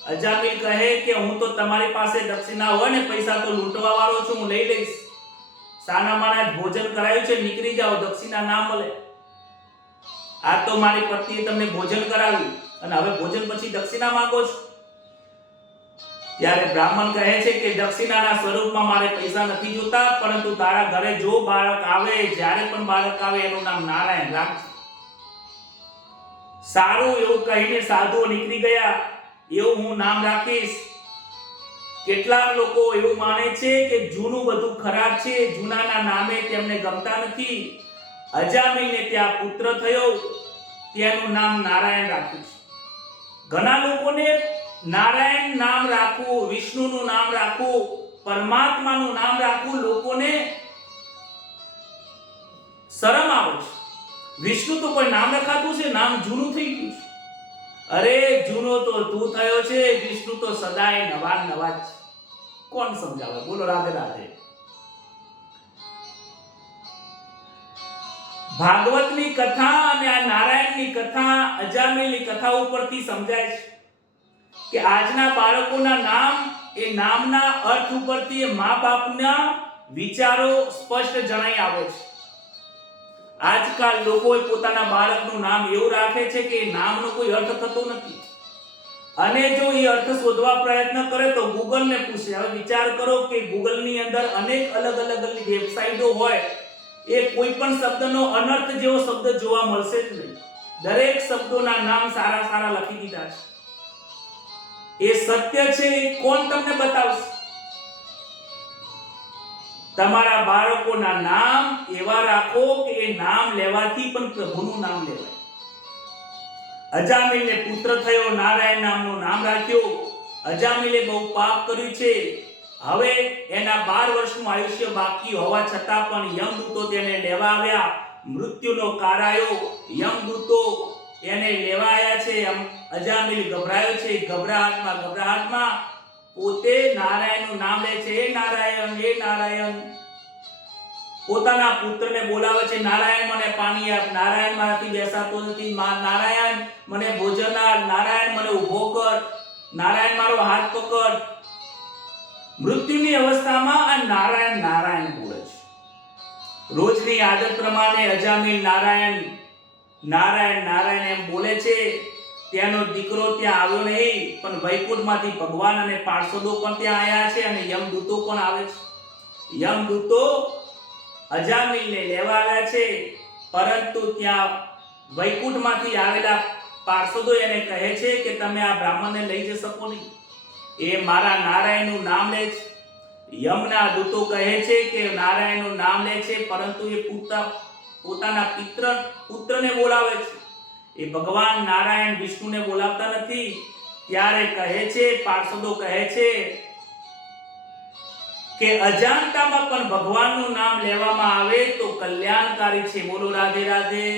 અજામિલ કહે કે હું તો તમારી પાસે દક્ષિણા હોય ને પૈસા તો લૂંટવા વાળો છું, હું લઈ લઈશ. સાના માના ભોજન કરાયું છે, નીકળી જાઓ, દક્ષિણા ના મળે. આ તો મારી પત્નીએ તમને ભોજન કરાવ્યું અને હવે ભોજન પછી દક્ષિણા માંગો છો. ત્યારે બ્રાહ્મણ કહે છે કે દક્ષિણાના સ્વરૂપમાં મારે પૈસા નથી જોતા, પરંતુ તારા ઘરે જો બાળક આવે, જ્યારે પણ બાળક આવે એનું નામ નારાયણ રાખજે. સારું એવું કહીને સાધુઓ નીકળી ગયા. એવું હું નામ રાખીશ. કેટલાક લોકો એવું માને છે કે જૂનું બધું ખરાબ છે, જૂનાના નામે તેમને ગમતા નથી. અજામિલને ત્યાં પુત્ર થયો, તેનું નામ નારાયણ રાખ્યું છે. ઘણા લોકોને નારાયણ નામ રાખવું, વિષ્ણુનું નામ રાખવું, પરમાત્માનું નામ રાખવું લોકોને શરમ આવે છે. વિષ્ણુ તો કોઈ નામ રખાતું છે, નામ જૂનું થઈ ગયું છે. અરે જૂનો તો તું થયો છે, વિષ્ણુ તો સદાય નવા નવા જ છે. કોણ સમજાવે? બોલો રાધે રાધે. ભાગવતની કથા અને આ નારાયણની કથા, અજામિલની કથા ઉપરથી સમજાય છે કે આજના બાળકોના નામ, એ નામના અર્થ ઉપરથી મા બાપના વિચારો સ્પષ્ટ જણાઈ આવે છે. આજકાલ લોકો પોતાના બાળકનું નામ એવું રાખે છે કે નામનો કોઈ અર્થ થતો નથી, અને જો એ અર્થ શોધવા પ્રયત્ન કરે તો ગૂગલને પૂછે. હવે વિચાર કરો કે ગૂગલની અંદર અનેક અલગ અલગ વેબસાઇટો હોય, એ કોઈ પણ શબ્દનો અનર્થ જેવો શબ્દ જોવા મળશે જ નહીં. દરેક શબ્દોના નામ સારા સારા લખી દીધા છે. એ સત્ય છે, એ કોણ તમને બતાવશે? તમારા બાળકોના નામ એવા રાખો કે એ નામ લેવાથી પણ પ્રભુનું નામ લેવાય. અજામિલને પુત્ર થયો, નારાયણ નામનું નામ રાખ્યું. અજામિલે બહુ પાપ કર્યું છે. હવે એના 12 વર્ષનું આયુષ્ય બાકી હોવા છતાં પણ યમદૂતો તેને લેવા આવ્યા. મૃત્યુનો કારાયો, યમદૂતો એને લેવા આવ્યા છે. અજામિલ ગભરાયો છે. ગભરાહટમાં પોતે નારાયણનું નામ લે છે. હે નારાયણ, હે નારાયણ. પોતાના પુત્રને બોલાવે છે, નારાયણ મને પાણી આપ, નારાયણ મારાથી બેસાતો નથી, નારાયણ મને ભોજન આપ, નારાયણ મને ઊભો કર, નારાયણ મારો હાથ પકડ. મૃત્યુની અવસ્થામાં આ નારાયણ નારાયણ બોલે છે. રોજની આદત પ્રમાણે અજામિલ નારાયણ નારાયણ નારાયણ એમ બોલે છે. ત્યાંનો દીકરો ત્યાં આવ્યો નહીં, પણ વૈકુંઠમાંથી ભગવાન અને પાર્ષદો પણ ત્યાં આવ્યા છે અને યમદૂતો પણ આવે છે. યમદૂતો અજામિલને લેવા આવ્યા છે, પરંતુ ત્યાં વૈકુંઠમાંથી આવેલા પાર્ષદો એને કહે છે કે તમે આ બ્રાહ્મણને લઈ જઈ શકો નહીં, એ મારા નારાયણનું નામ લે છે. યમના દૂતો કહે છે કે નારાયણનું નામ લે છે, પરંતુ એ પોતાના પુત્રને બોલાવે છે. એ ભગવાન નારાયણ વિષ્ણુને બોલાવતા નથી. ત્યારે કહે છે, પાર્ષદો કહે છે કે અજાણતામાં પણ ભગવાનનું નામ લેવામાં આવે તો કલ્યાણકારી છે. બોલો રાધે રાધે.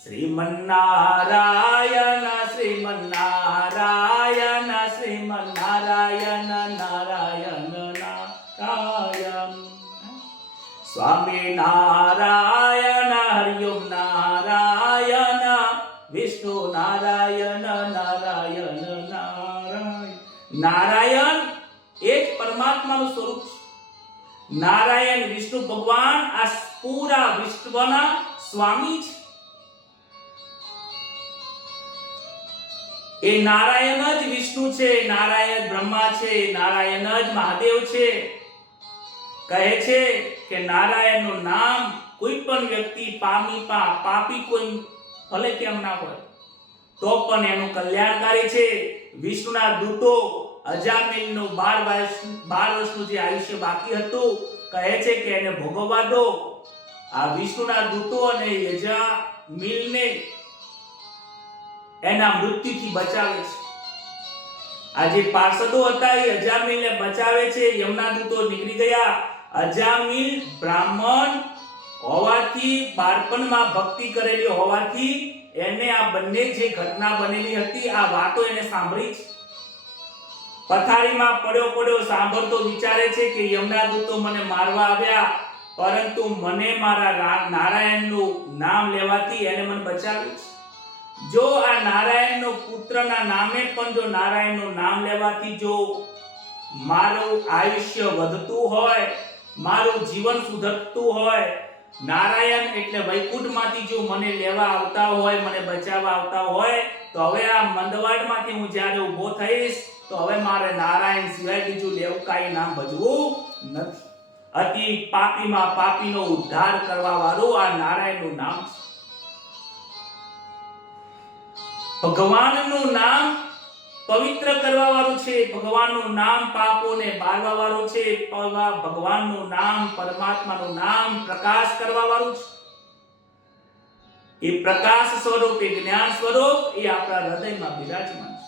શ્રીમન્નારાયણ શ્રીમન્નારાયણ શ્રીમન્નારાયણ નારાયણ નારાયણ. સ્વામી નારાયણ હરિઓમ નારાયણ વિષ્ણુ નારાયણ નારાયણ નારાયણ. નારાયણ એ જ પરમાત્માનું સ્વરૂપ છે. નારાયણ વિષ્ણુ ભગવાન આ પૂરા વિશ્વના સ્વામી છે. એ નારાયણ જ વિષ્ણુ છે, નારાયણ બ્રહ્મા છે, નારાયણ જ મહાદેવ છે. કહે છે કે નારાયણનું નામ કોઈ પણ વ્યક્તિ પાપી કોઈ ભલે કેમ ના હોય તો પણ એનું કલ્યાણકારી છે. વિષ્ણુના દૂતો અજામિલનું 12 વર્ષનું જે આયુષ્ય બાકી હતું, કહે છે કે એને ભોગવવા દો. આ વિષ્ણુના દૂતો અને અજામિલને એના મૃત્યુથી બચાવે છે. આ જે પાર્ષદો હતા એ અજામિલને બચાવે છે. યમના દૂતો નીકળી ગયા. અજામિલ બ્રાહ્મણ હોવાથી, બાળપણમાં ભક્તિ કરેલી હોવાથી એને આ બંને જે ઘટના બનેલી હતી આ વાતો એને સાંભળી છે. પથારીમાં પડ્યો સાંભળતો વિચારે છે કે યમના દૂતો મને મારવા આવ્યા, પરંતુ મને મારા નારાયણનું નામ લેવાથી એને મને બચાવ્યું છે. જો આ નારાયણનો પુત્રના નામે પણ જો નારાયણનું નામ લેવાથી જો મારું આયુષ્ય વધતું હોય, મારું જીવન સુધરતું હોય, નારાયણ એટલે વૈકુંઠમાંથી જો મને લેવા આવતા હોય, મને બચાવવા આવતા હોય, તો હવે આ મંદવાડમાંથી હું જ્યારે ઊભો થઈશ તો હવે મારે નારાયણ સિવાય બીજું લેવું કાંઈ નામ ભજવું નથી. અતિ પાપીમાં પાપીનો ઉદ્ધાર કરવા વાળું આ નારાયણનું નામ છે. ભગવાનનું નામ પવિત્ર કરવા વાળું છે. ભગવાનનું નામ પાપોને બાળવા વાળું છે. ભગવાનનું નામ, પરમાત્માનું નામ પ્રકાશ કરવા વાળું છે. એ પ્રકાશ સ્વરૂપ, એ જ્ઞાન સ્વરૂપ એ આપણા હૃદયમાં બિરાજમાન છે.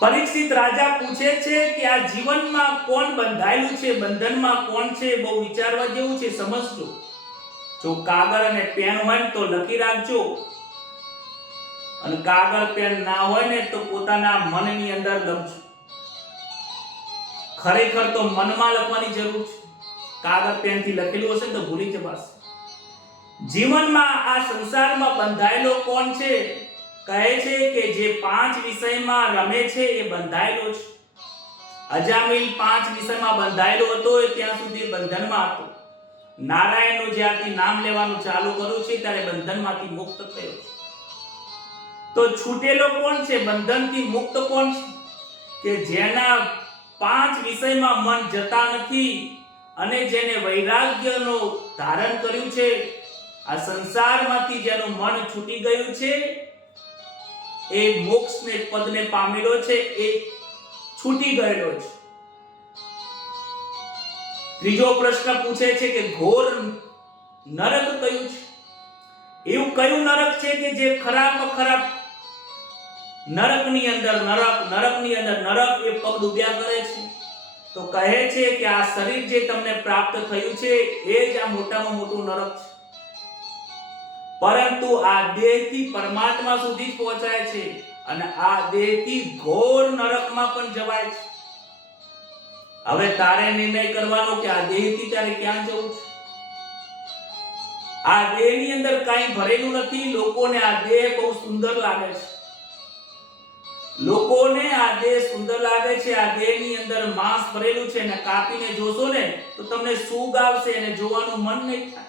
પરીક્ષિત રાજા પૂછે છે કે આ જીવનમાં કોણ બંધાયેલું છે, બંધનમાં કોણ છે? બહુ વિચારવા જેવું છે, સમજજો. જો કાગળ અને પેન હોય તો લખી રાખજો, અને કાગળ પેન ના હોય ને તો પોતાના મનની અંદર લખજો. ખરેખર તો મનમાં લખવાની જરૂર છે. કાગળ પેનથી લખેલું હશે તો ભૂલી જવાશે. જીવનમાં આ સંસારમાં બંધાયેલો કોણ છે? કહે છે કે જે 5 વિષયમાં રમે છે એ બંધાયેલો છે. અજામિલ 5 વિષયમાં બંધાયેલો હતો એ ત્યાં સુધી બંધનમાં હતો. નારાયણનું જ્યારથી નામ લેવાનું ચાલુ કર્યું છે ત્યારે બંધનમાંથી મુક્ત થયો છે. તો છૂટેલો કોણ છે? બંધનથી મુક્ત કોણ છે? કે જેના 5 વિષયમાં મન જતા નથી અને જેને વૈરાગ્યનો ધારણ કર્યું છે, આ સંસારમાંથી જેનું મન છૂટી ગયું છે, એ મોક્ષને પદને પામેલો છે, એ છૂટી ગયેલો છે. ત્રીજો પ્રશ્ન પૂછે છે કે ઘોર નરક કયું છે? એવું કયું નરક છે કે જે ખરાબ નરકની અંદર નરક એ પગ ડૂબ્યા કરે છે? તો કહે છે કે આ શરીર જે તમને પ્રાપ્ત થયું છે એ જ આ મોટામાં મોટું નરક છે. પરંતુ આ દેહથી પરમાત્મા સુધી પહોંચાય છે અને આ દેહથી ઘોર નરકમાં પણ જવાય છે. હવે તારે નિર્ણય કરવાનો કે આ દેહથી તારે ક્યાં જવું છે. આ દેહની અંદર કાંઈ ભરેલું નથી. લોકોને આ દેહ બહુ સુંદર લાગે છે. લોકોને આ દેહ સુંદર લાગે છે. આ દેહની અંદર માંસ ભરેલું છે ને કાપીને જોશો ને તો તમને સૂગ આવશે અને જોવાનું મન નહીં થાય.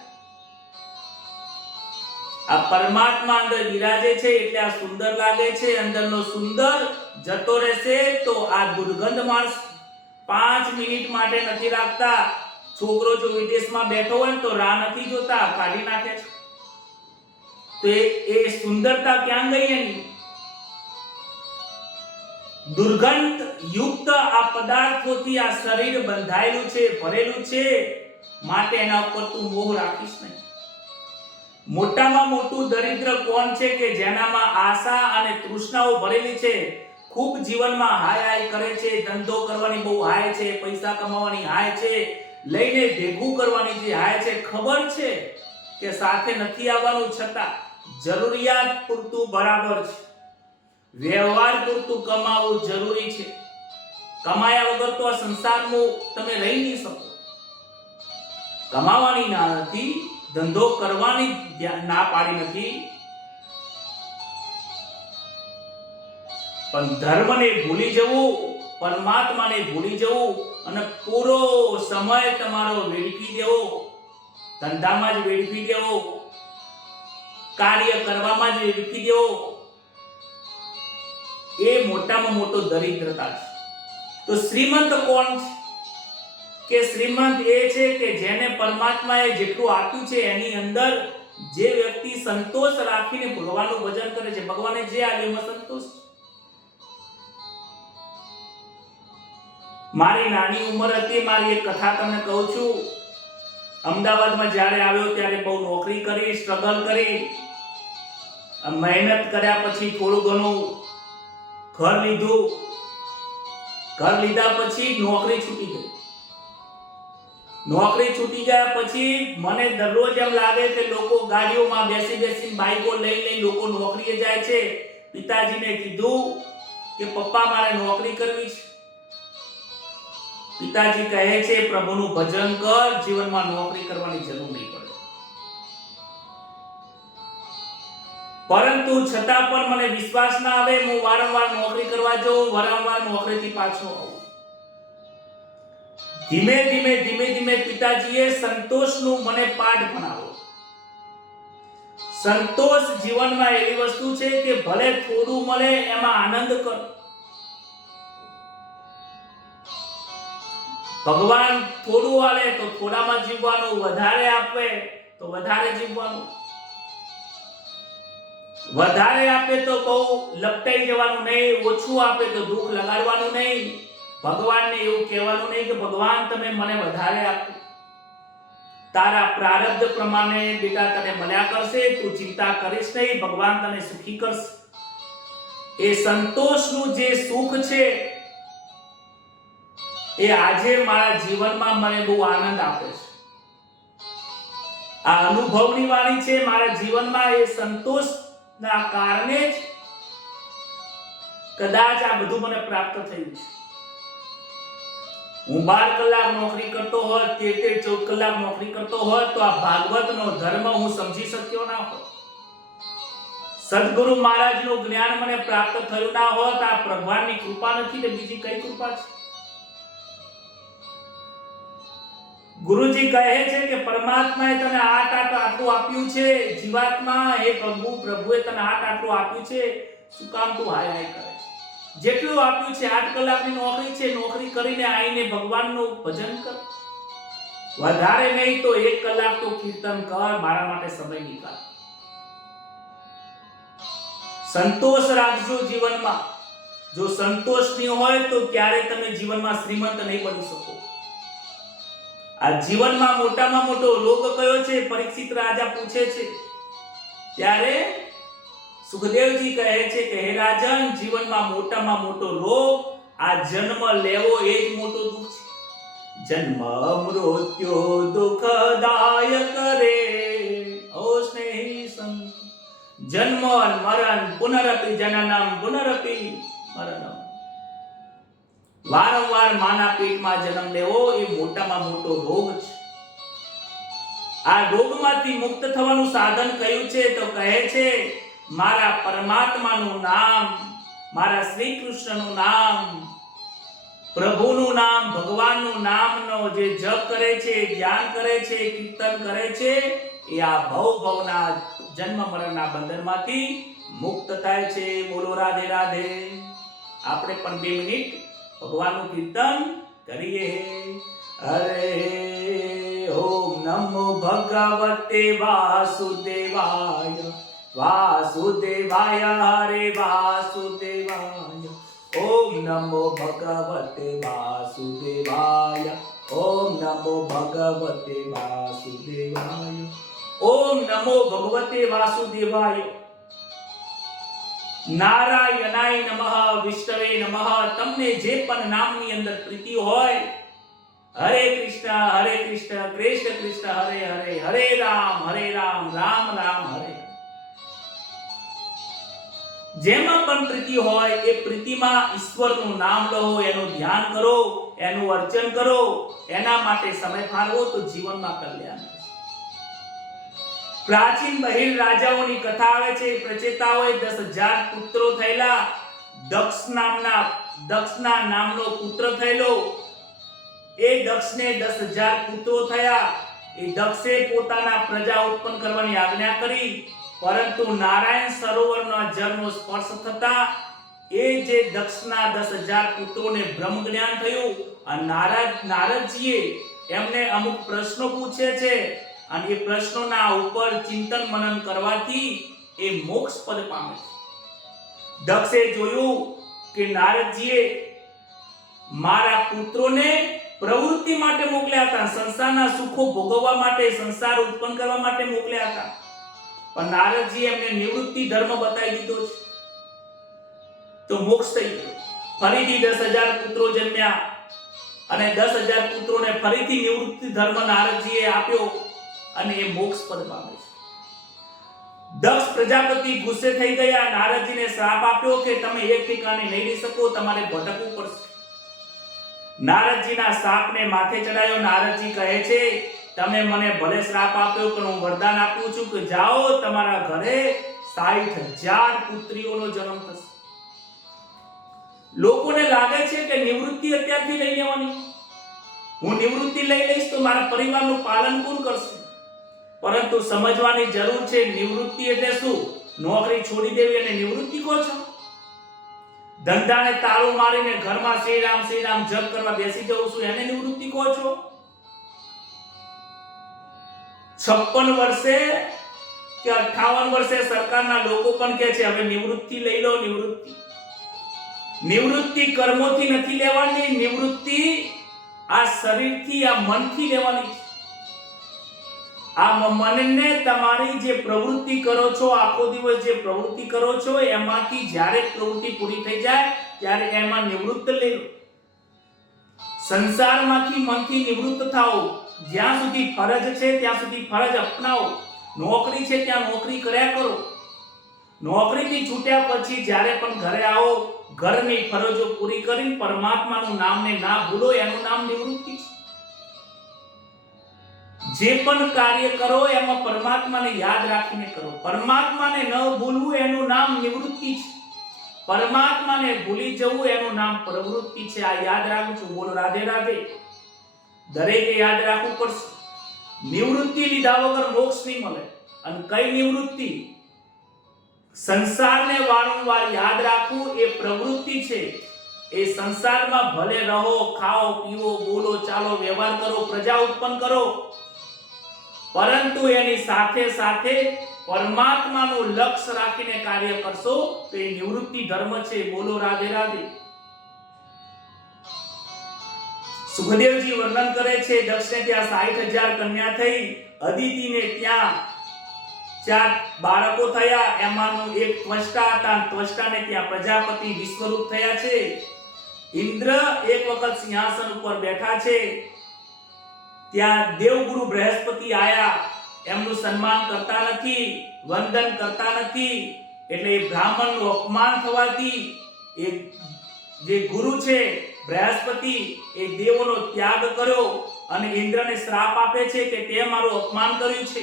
આ પરમાત્મા અંદર બિરાજે છે એટલે આ સુંદર લાગે છે. અંદરનો સુંદર જતો રહેશે તો આ દુર્ગંધ માણસ 5 મિનિટ માટે નથી રાખતા. છોકરો જો વિદેશમાં બેઠો હોય તો રાહ નથી જોતા, કાઢી નાખે છે. તો એ સુંદરતા ક્યાં ગઈ એની? દુર્ગંધ યુક્ત આ પદાર્થોથી આ શરીર બંધાયેલું છે, ભરેલું છે, માટે એના ઉપર તું મોહ રાખીશ નહીં. મોટામાં મોટું દરિદ્ર કોણ છે કે જેનામાં આશા અને તૃષ્ણાઓ ભરેલી છે, ખૂબ જીવનમાં હાય હાય કરે છે, ધંધો કરવાની બહુ હાય છે, પૈસા કમાવાની હાય છે, લઈને ભેગું કરવાની જે હાય છે, ખબર છે કે સાથે નથી આવવાનું, છતાં જરૂરિયાત પૂરતું બરાબર છે, વ્યવહાર પૂરતું કમાવું જરૂરી છે. કમાયા વગર તો આ સંસારમાં તમે રહી નહીં શકો. કમાવાની ના નથી, ધંધો કરવાની ના પાડી નથી, પણ ધર્મને ભૂલી જવું, પરમાત્માને ભૂલી જવું અને પૂરો સમય તમારો વેડફી દેવો, ધંધામાં જ વેડફી દેવો, કાર્ય કરવામાં જ વેડફી દેવો, એ મોટામાં મોટો દરિદ્રતા છે. તો શ્રીમંત કોણ છે? કે શ્રીમંત એ છે કે જેને પરમાત્માએ જેટલું આપ્યું છે એની અંદર જે વ્યક્તિ સંતોષ રાખીને ભગવાનનું ભજન કરે છે, ભગવાને જે આપ્યું એમાં સંતોષ છે. મારી નાની ઉંમર હતી, મારી એક કથા તમને કહું છું. અમદાવાદમાં જ્યારે આવ્યો ત્યારે બહુ નોકરી કરી, સ્ટ્રગલ કરી, મહેનત કર્યા પછી થોડું ઘણું ઘર લીધું. ઘર લીધા પછી નોકરી છૂટી ગઈ. નોકરી છૂટી ગયા પછી મને દરરોજ એમ લાગે કે લોકો ગાડીઓમાં બેસી બેસીને બાઈકો લઈ લઈ લોકો નોકરીએ જાય છે. પિતાજીને કીધું કે પપ્પા મારે નોકરી કરવી છે. પિતાજી કહે છે પ્રભુનું ભજન કર, જીવનમાં નોકરી કરવાની જરૂર નહીં પડે. પરંતુ છતાં પણ મને વિશ્વાસ ના આવે, હું વારંવાર નોકરી કરવા જાઉં, વારંવાર નોકરીથી પાછો આવું. ધીમે ધીમે પિતાજીએ સંતોષનું મને પાઠ ભણાવ્યો. સંતોષ જીવનમાં એવી વસ્તુ છે કે ભલે થોડું મળે એમાં આનંદ કરો. ભગવાન થોડું આલે તો થોડામાં જીવવાનું, વધારે આપે તો વધારે જીવવાનું. વધારે આપે તો બહુ લપટાઈ જવાનું નહીં, ઓછું આપે તો દુઃખ લગાડવાનું નહીં. ભગવાનને એવું કહેવાનું નહીં કે ભગવાન તમે મને વધારે આપો, તારા પ્રારબ્ધ પ્રમાણે બેટા તને મળ્યા કરશે, તું ચિંતા કરીશ નહીં, ભગવાન તને સુખી કરશે. એ સંતોષનું જે સુખ છે એ આજે મારા જીવનમાં મને બહુ આનંદ આપે છે. આ અનુભવની વાણી છે. મારા જીવનમાં એ સંતોષના કારણે જ કદાચ આ બધું મને પ્રાપ્ત થયું છે. હું 12 કલાક નોકરી કરતો હોત, 13-14 કલાક નોકરી કરતો હોત તો આ ભાગવતનો ધર્મ હું સમજી શક્યો ના હોત. સદગુરુ મહારાજનું જ્ઞાન મને પ્રાપ્ત થયું ના હોત. આ ભગવાનની કૃપા નથી ને બીજી કઈ કૃપા છે? ગુરુજી કહે છે કે પરમાત્માએ તને આટલું આપ્યું છે. જીવાત્મા, હે પ્રભુ, પ્રભુએ તને આટલું આપ્યું છે, શું કામ તું હાય હાય કરે છે? જેટલું આપ્યું છે, 8 કલાકની નોકરી છે, નોકરી કરીને આવીને ભગવાનનું ભજન કર. વધારે નહીં તો 1 કલાક તો કીર્તન કર, મારા માટે સમય નીકાળ. સંતોષ રાખજો જીવનમાં. જો સંતોષ નહીં હોય તો ક્યારે તમે જીવનમાં શ્રીમંત નહીં બની શકો. આ જીવનમાં મોટામાં મોટો રોગ કયો છે? પરીક્ષિત રાજા પૂછે છે ત્યારે સુખદેવજી કહે છે કે હે રાજન, જીવનમાં મોટામાં મોટો રોગ આ જન્મ લેવો એ જ મોટો દુઃખ છે. જન્મ મૃત્યુ દુઃખદાયક રે ઓ સ્નેહી સંત. જન્મ મરણ પુનરપી જનનમ પુનરપી મરણમ. વારંવાર માના પેટમાં જન્મ લેવો એ મોટામાં મોટો રોગ છે. આ રોગમાંથી મુક્ત થવાનું સાધન કયું છે? તો કહે છે મારા પરમાત્માનું નામ, મારા શ્રી કૃષ્ણનું નામ, પ્રભુનું નામ, ભગવાનનું નામનો જે જપ કરે છે, ધ્યાન કરે છે, કીર્તન કરે છે, એ આ ભવના જન્મ મરણના બંધનમાંથી મુક્ત થાય છે. બોલો રાધે રાધે. આપણે પણ 2 મિનિટ ભગવાનનું કીર્તન કરીએ. હરે ઓમ નમો ભગવતે વાસુદેવાય, વાસુદેવાય હરે વાસુદેવાય. ઓમ નમો ભગવતે વાસુદેવાય, ઓમ નમો ભગવતે વાસુદેવાય. ઓમ નમો ભગવતે વાસુદેવાય, નારાયણાય નમઃ, વિષ્ણવે નમઃ. તમને જે પણ નામની અંદર પ્રીતિ હોય, હરે કૃષ્ણ કૃષ્ણ કૃષ્ણ હરે હરે, હરે રામ રામ રામ હરે. જેમાં પણ પ્રીતિ હોય એ પ્રીતિમાં ઈશ્વરનું નામ લો, એનું ધ્યાન કરો, એનું અર્ચન કરો, એના માટે સમય ફાળવો તો જીવનમાં કલ્યાણ થશે. પ્રાચીન બહિર રાજાઓની કથા આવે છે. પ્રચેતાઓએ 10,000 પુત્રો થયેલા. દક્ષના નામનો પુત્ર થયેલો. એ દક્ષને 10,000 પુત્રો થયા. એ દક્ષે પોતાના પ્રજા ઉત્પન્ન કરવાની આજ્ઞા કરી, પરંતુ નારાયણ સરોવરના જળનો સ્પર્શ થતા એ જે દક્ષના 10,000 પુત્રોને બ્રહ્મ જ્ઞાન થયું. અને નારદજીએ એમને અમુક પ્રશ્નો પૂછે છે, અને એ પ્રશ્નોના ઉપર ચિંતન મનન કરવાથી એ મોક્ષ પદ પામે છે. દક્ષે જોયું કે નારદજીએ મારા પુત્રોને પ્રવૃત્તિ માટે મોકલ્યા હતા, સંસારના સુખો ભોગવવા માટે, સંસાર ઉત્પન્ન કરવા માટે મોકલ્યા હતા. પણ નારદજી એમને નિવૃત્તિ ધર્મ બતાવી દીધો છે, તો મોક્ષ થઈ ગયો. ફરીથી 10,000 પુત્રો જન્મ્યા, અને 10,000 પુત્રોને ફરીથી નિવૃત્તિ ધર્મ નારદજીએ આપ્યો, અને એ મોક્ષ પદ પામે છે. દક્ષ પ્રજાપતિ ગુસ્સે થઈ ગયા. નારદજીને શ્રાપ આપ્યો કે તમે એક ઠેકાણે નહીં રહી શકો, તમારે ભટકવું પડશે. નારદજીના શ્રાપને માથે ચડાયો. નારદજી કહે છે, તમે મને ભલે શ્રાપ આપ્યો, પણ હું વરદાન આપું છું કે જાઓ, તમારા ઘરે 60,000 પુત્રીઓનો જન્મ થશે. લોકોને લાગે છે કે નિવૃત્તિ અત્યારથી લઈ લેવાની, હું નિવૃત્તિ લઈ લઈશ તો મારા પરિવારનું પાલન કોણ કરશે? પરંતુ સમજવાની જરૂર છે, નિવૃત્તિ એટલે શું? નોકરી છોડી દેવી અને નિવૃત્તિ કહો છો? ધંધાને તાળું મારીને ઘરમાં શ્રી રામ જપ કરવા બેસી જવું છું, એને નિવૃત્તિ કહો છો? 56 વર્ષે કે 58 વર્ષે સરકારના લોકો પણ કહે છે હવે નિવૃત્તિ લઈ લો. નિવૃત્તિ કર્મોથી નથી લેવાની, નિવૃત્તિ આ શરીરથી, આ મનથી લેવાની છે. આ મનને તમારી જે પ્રવૃત્તિ કરો છો, આખો દિવસ જે પ્રવૃત્તિ કરો છો, એમાંથી જ્યારે પ્રવૃત્તિ પૂરી થઈ જાય ત્યારે એમાં નિવૃત્ત લઈ લો. સંસારમાંથી મનથી નિવૃત્ત થાઓ. જ્યાં સુધી ફરજ છે ત્યાં સુધી ફરજ અપનાવો. નોકરી છે ત્યાં નોકરી કર્યા કરો. નોકરીથી છૂટ્યા પછી જ્યારે પણ ઘરે આવો, ઘરની ફરજો પૂરી કરીને પરમાત્માનું નામને ના ભૂલો, એનું નામ નિવૃત્તિ છે. જે પણ કાર્ય કરો એમાં પરમાત્માને યાદ રાખીને કરો. પરમાત્માને ન ભૂલવું એનું નામ નિવૃત્તિ છે. પરમાત્માને ભૂલી જવું એનું નામ પ્રવૃત્તિ છે. આ યાદ રાખું છું. બોલો રાધે રાધે. દરેકે યાદ રાખવું પડશે. નિવૃત્તિ લીધા વગર મોક્ષ નહીં મળે. અને કઈ નિવૃત્તિ? સંસારને વારંવાર યાદ રાખવું એ પ્રવૃત્તિ છે. એ સંસારમાં ભલે રહો, ખાઓ, પીવો, બોલો, ચાલો, વ્યવહાર કરો, પ્રજા ઉત્પન્ન કરો, પરંતુ એની સાથે સાથે પરમાત્માનું લક્ષ્ય રાખીને કાર્ય કરશો તો એ નિવૃત્તિ ધર્મ છે. બોલો રાધે રાધે. સુખદેવજી વર્ણન કરે છે, દક્ષને ત્યાં 60,000 કન્યા થઈ. અદિતિને ત્યાં 4 બાળકો થયા. એમાંનો એક ત્વષ્ટા હતા. ત્વષ્ટાને ત્યાં પ્રજાપતિ વિશ્વરૂપ થયા છે. ઇન્દ્ર એક વખત સિંહાસન ઉપર બેઠા છે. ત્યાં દેવગુરુ બૃહસ્પતિ આયા. એમનું સન્માન કરતા નથી, વંદન કરતા નથી. એટલે બ્રાહ્મણનું અપમાન થવાથી એ જે ગુરુ છે બૃહસ્પતિ, એ દેવોનો ત્યાગ કર્યો અને ઇન્દ્રને શ્રાપ આપે છે કે તે મારું અપમાન કર્યું છે.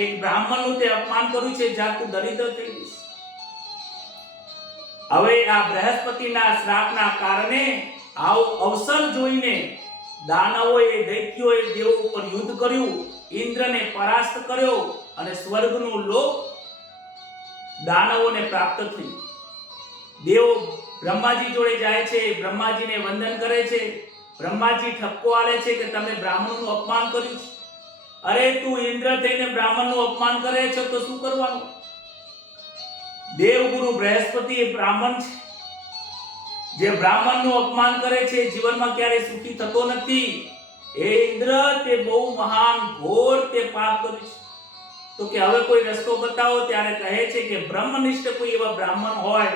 એક બ્રાહ્મણનું તે અપમાન કર્યું છે, જા તું દરિદ્ર થઈ જઈશ. હવે આ બૃહસ્પતિના શ્રાપના કારણે આવો અવસર જોઈને દાનવોએ, દૈત્યોએ દેવો ઉપર યુદ્ધ કર્યું, ઇન્દ્રને પરાસ્ત કર્યો અને સ્વર્ગનું લોક દાનવોને પ્રાપ્ત થયું. દેવો બ્રહ્માજી જોડે જાય છે, બ્રહ્માજીને વંદન કરે છે. બ્રહ્માજી ઠપકો આલે છે કે તમે બ્રાહ્મણનું અપમાન કર્યું છે. અરે તું ઇન્દ્ર થઈને બ્રાહ્મણનું અપમાન કરે છે તો શું કરવાનું? દેવગુરુ બૃહસ્પતિ એ બ્રાહ્મણ છે. જે બ્રાહ્મણનું અપમાન કરે છે જીવનમાં ક્યારેય સુખી થતો નથી. એ ઇન્દ્ર, તે બહુ મહાન ઘોર તે પાપ કર્યું છે. તો કે હવે કોઈ રસ્તો બતાવો. ત્યારે કહે છે કે બ્રહ્મનિષ્ઠ કોઈ એવા બ્રાહ્મણ હોય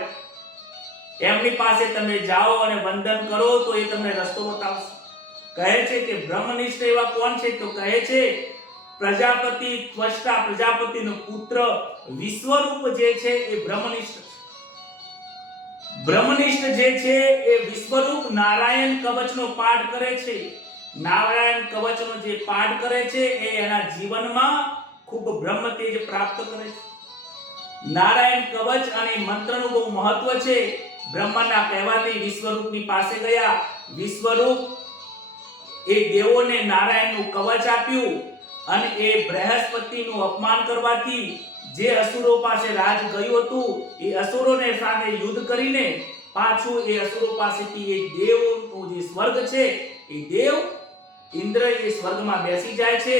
એમની પાસે તમે જાઓ અને વંદન કરો તો એ તમને રસ્તો બતાવશે. કહે છે કે બ્રહ્મનિષ્ઠ એવા કોણ છે? તો કહે છે પ્રજાપતિ, ત્વષ્ટા પ્રજાપતિનો પુત્ર વિશ્વરૂપ જે છે એ બ્રહ્મનિષ્ઠ છે. બ્રહ્મનિષ્ઠ જે છે એ વિશ્વરૂપ નારાયણ કવચનો પાઠ કરે છે. નારાયણ કવચનો જે પાઠ કરે છે એ એના જીવનમાં ખૂબ બ્રહ્મ તેજ પ્રાપ્ત કરે છે. નારાયણ કવચ અને મંત્રનું બહુ મહત્વ છે. બ્રહ્માના કહેવાથી વિશ્વરૂપની પાસે ગયા. વિશ્વરૂપ એ દેવોને નારાયણનું કવચ આપ્યું અને એ બૃહસ્પતિનું અપમાન કરવાથી જે અસુરો પાસે રાજ ગયું હતું એ અસુરોને સાથે યુદ્ધ કરીને પાછું એ અસુરો પાસેથી એ દેવનો જે સ્વર્ગ છે એ દેવ ઇન્દ્ર એ સ્વર્ગમાં બેસી જાય છે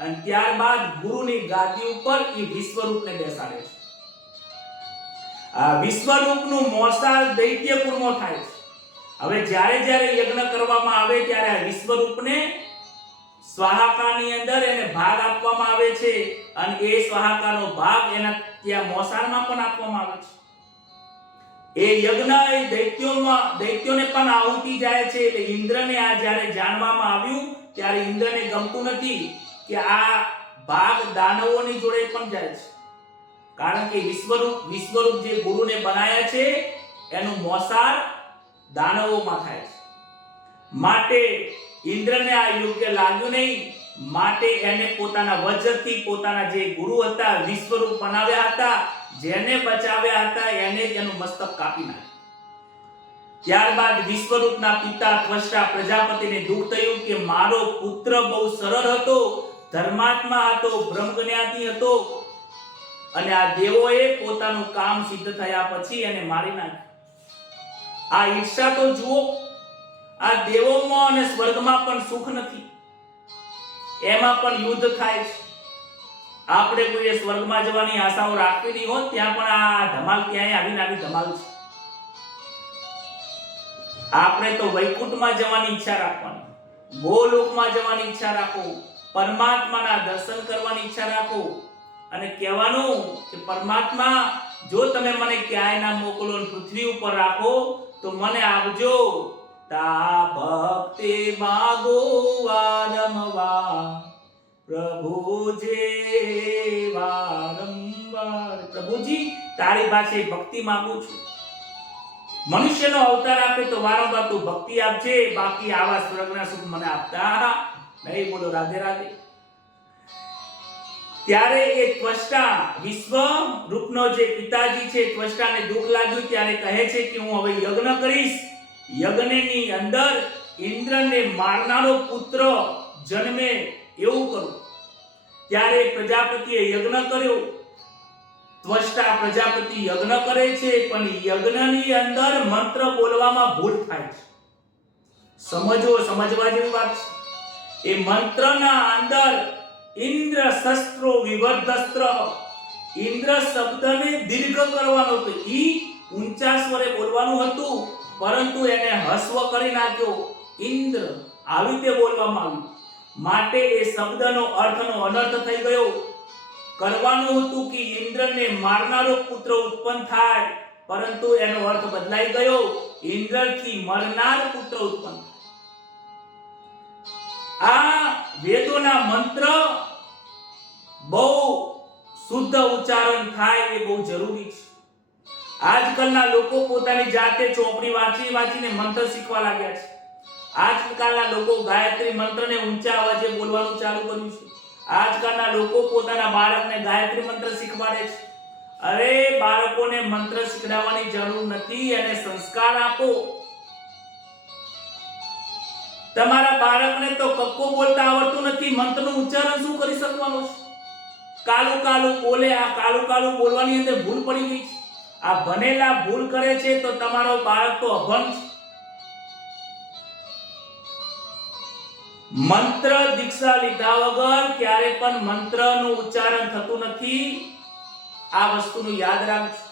અને ત્યારબાદ ગુરુની ગાદી ઉપર એ વિશ્વરૂપને બેસાડે છે. આ વિશ્વરૂપનું મોસાળ દૈત્ય કુળમાં થાય છે. હવે જ્યારે જ્યારે યજ્ઞ કરવામાં આવે ત્યારે આ વિશ્વરૂપને સ્વાહાકાની અંદર એને ભાગ આપવામાં આવે છે અને એ સ્વાહાકાનો ભાગ એના ત્યાં મોસાળમાં પણ આપવામાં આવે છે. એ યજ્ઞ એ દૈત્યોને પણ આહુતિ જાય છે. એટલે ઇન્દ્રને આ જ્યારે જાણવામાં આવ્યું ત્યારે ઇન્દ્રને ગમતું નથી કે આ ભાગ દાનવોની જોડે પણ જાય છે. કારણ કે વિશ્વરૂપ જે ગુરુને બનાયા છે એનું મોસાળ દાનવોમાં થાય છે. માટે ઇન્દ્રને આ યોગ્ય લાગ્યું નહીં. માટે એને પોતાના વજ્રથી પોતાના જે ગુરુ હતા વિશ્વરૂપ બનાવ્યા હતા જેને બચાવ્યા હતા એને જ એનું મસ્તક કાપી નાખ્યું. ત્યારબાદ વિશ્વરૂપના પિતા ત્વષ્ટા પ્રજાપતિને દુઃખ થયું કે મારો પુત્ર બહુ સરળ હતો, ધર્માત્મા હતો, બ્રહ્મજ્ઞાની હતો અને આ દેવોએ પોતાનું કામ સિદ્ધ થયા પછી એને મારી નાખ્યો. આ ઈર્ષા તો જુઓ. આ દેવોમાં અને સ્વર્ગમાં પણ સુખ નથી. એમાં પણ યુદ્ધ થાય છે. આપણે કોઈ સ્વર્ગમાં જવાની આશાઓ રાખવી નહીં હોત ત્યાં પણ આ ધમાલ ક્યાંય આવીને આવી ધમાલ છે. આપણે તો વૈકુંઠમાં જવાની ઈચ્છા રાખવાની, ગોલોકમાં જવાની ઈચ્છા રાખો, પરમાત્માના દર્શન કરવાની ઈચ્છા રાખો અને કહેવાનું કે પરમાત્મા જો તમે મને ક્યાંય ના મોકલો અને પૃથ્વી ઉપર રાખો તો મને આપજો. તા ભક્તિ માગો વારંવાર પ્રભુજે વારંવાર. પ્રભુજી તારી પાસે ભક્તિ માંગુ છું. મનુષ્યનો અવતાર આપે તો વારંવાર તું ભક્તિ આપજે, બાકી આવા સ્વર્ગના સુખ મને આપતા નહીં. બોલો રાધે રાધે. ત્યારે એ ત્વષ્ટા વિશ્વ રૂપનો જે પિતાજી છે ત્વષ્ટાને દુઃખ લાગ્યું. ત્યારે કહે છે કે હું હવે યજ્ઞ કરીશ. યજ્ઞની અંદર ઇન્દ્રને મારનારો પુત્ર જન્મે એવું કરું. ત્યારે પ્રજાપતિએ યજ્ઞ કર્યો. ત્વષ્ટા પ્રજાપતિ યજ્ઞ કરે છે પણ યજ્ઞની અંદર મંત્ર બોલવામાં ભૂલ થાય છે. સમજવા જેવી વાત છે. એ મંત્રના અંદર ઇન્દ્ર શસ્ત્રો વિવર્ધસ્ત્ર, ઇન્દ્ર શબ્દને દીર્ઘ કરવાનો હતો. ઈ ઊંચા સ્વરે બોલવાનું હતું પરંતુ એને હસ્વ કરી નાખ્યો. ઇન્દ્ર આવી રીતે બોલવામાં આવ્યું. માટે એ શબ્દનો અર્થનો અનર્થ થઈ ગયો. કરવાનું હતું કે ઇન્દ્રને મારનારો પુત્ર ઉત્પન્ન થાય પરંતુ એનો અર્થ બદલાઈ ગયો. ઇન્દ્રથી મરનાર પુત્ર ઉત્પન્ન. આ વેદોના મંત્ર બહુ શુદ્ધ ઉચ્ચારણ થાય એ બહુ જરૂરી છે. આજકાલના લોકો પોતાની જાતે ચોપડી વાંચીને મંત્ર શીખવા લાગ્યા છે. આજકાલના લોકો ગાયત્રી મંત્રને ઊંચા અવાજે બોલવાનું ચાલુ કર્યું છે. આજકાલના લોકો પોતાના બાળકને ગાયત્રી મંત્ર શીખવાડે છે. અરે બાળકોને મંત્ર શીખડાવવાની જરૂર નથી, એને સંસ્કાર આપો. તમારા બાળકને તો કક્કો બોલતા આવડતું નથી, મંત્રનું ઉચ્ચારણ શું કરી શકવાનો છે? કાલું કાલું બોલે. આ કાલું કાલું બોલવાની અંદર ભૂલ પડી ગઈ છે. આ ભણેલા ભૂલ કરે છે તો તમારો બાળક તો અભણ છે. મંત્ર દીક્ષા લીધા વગર ક્યારે પણ મંત્રનું ઉચ્ચારણ થતું નથી. આ વસ્તુનું યાદ રાખજો.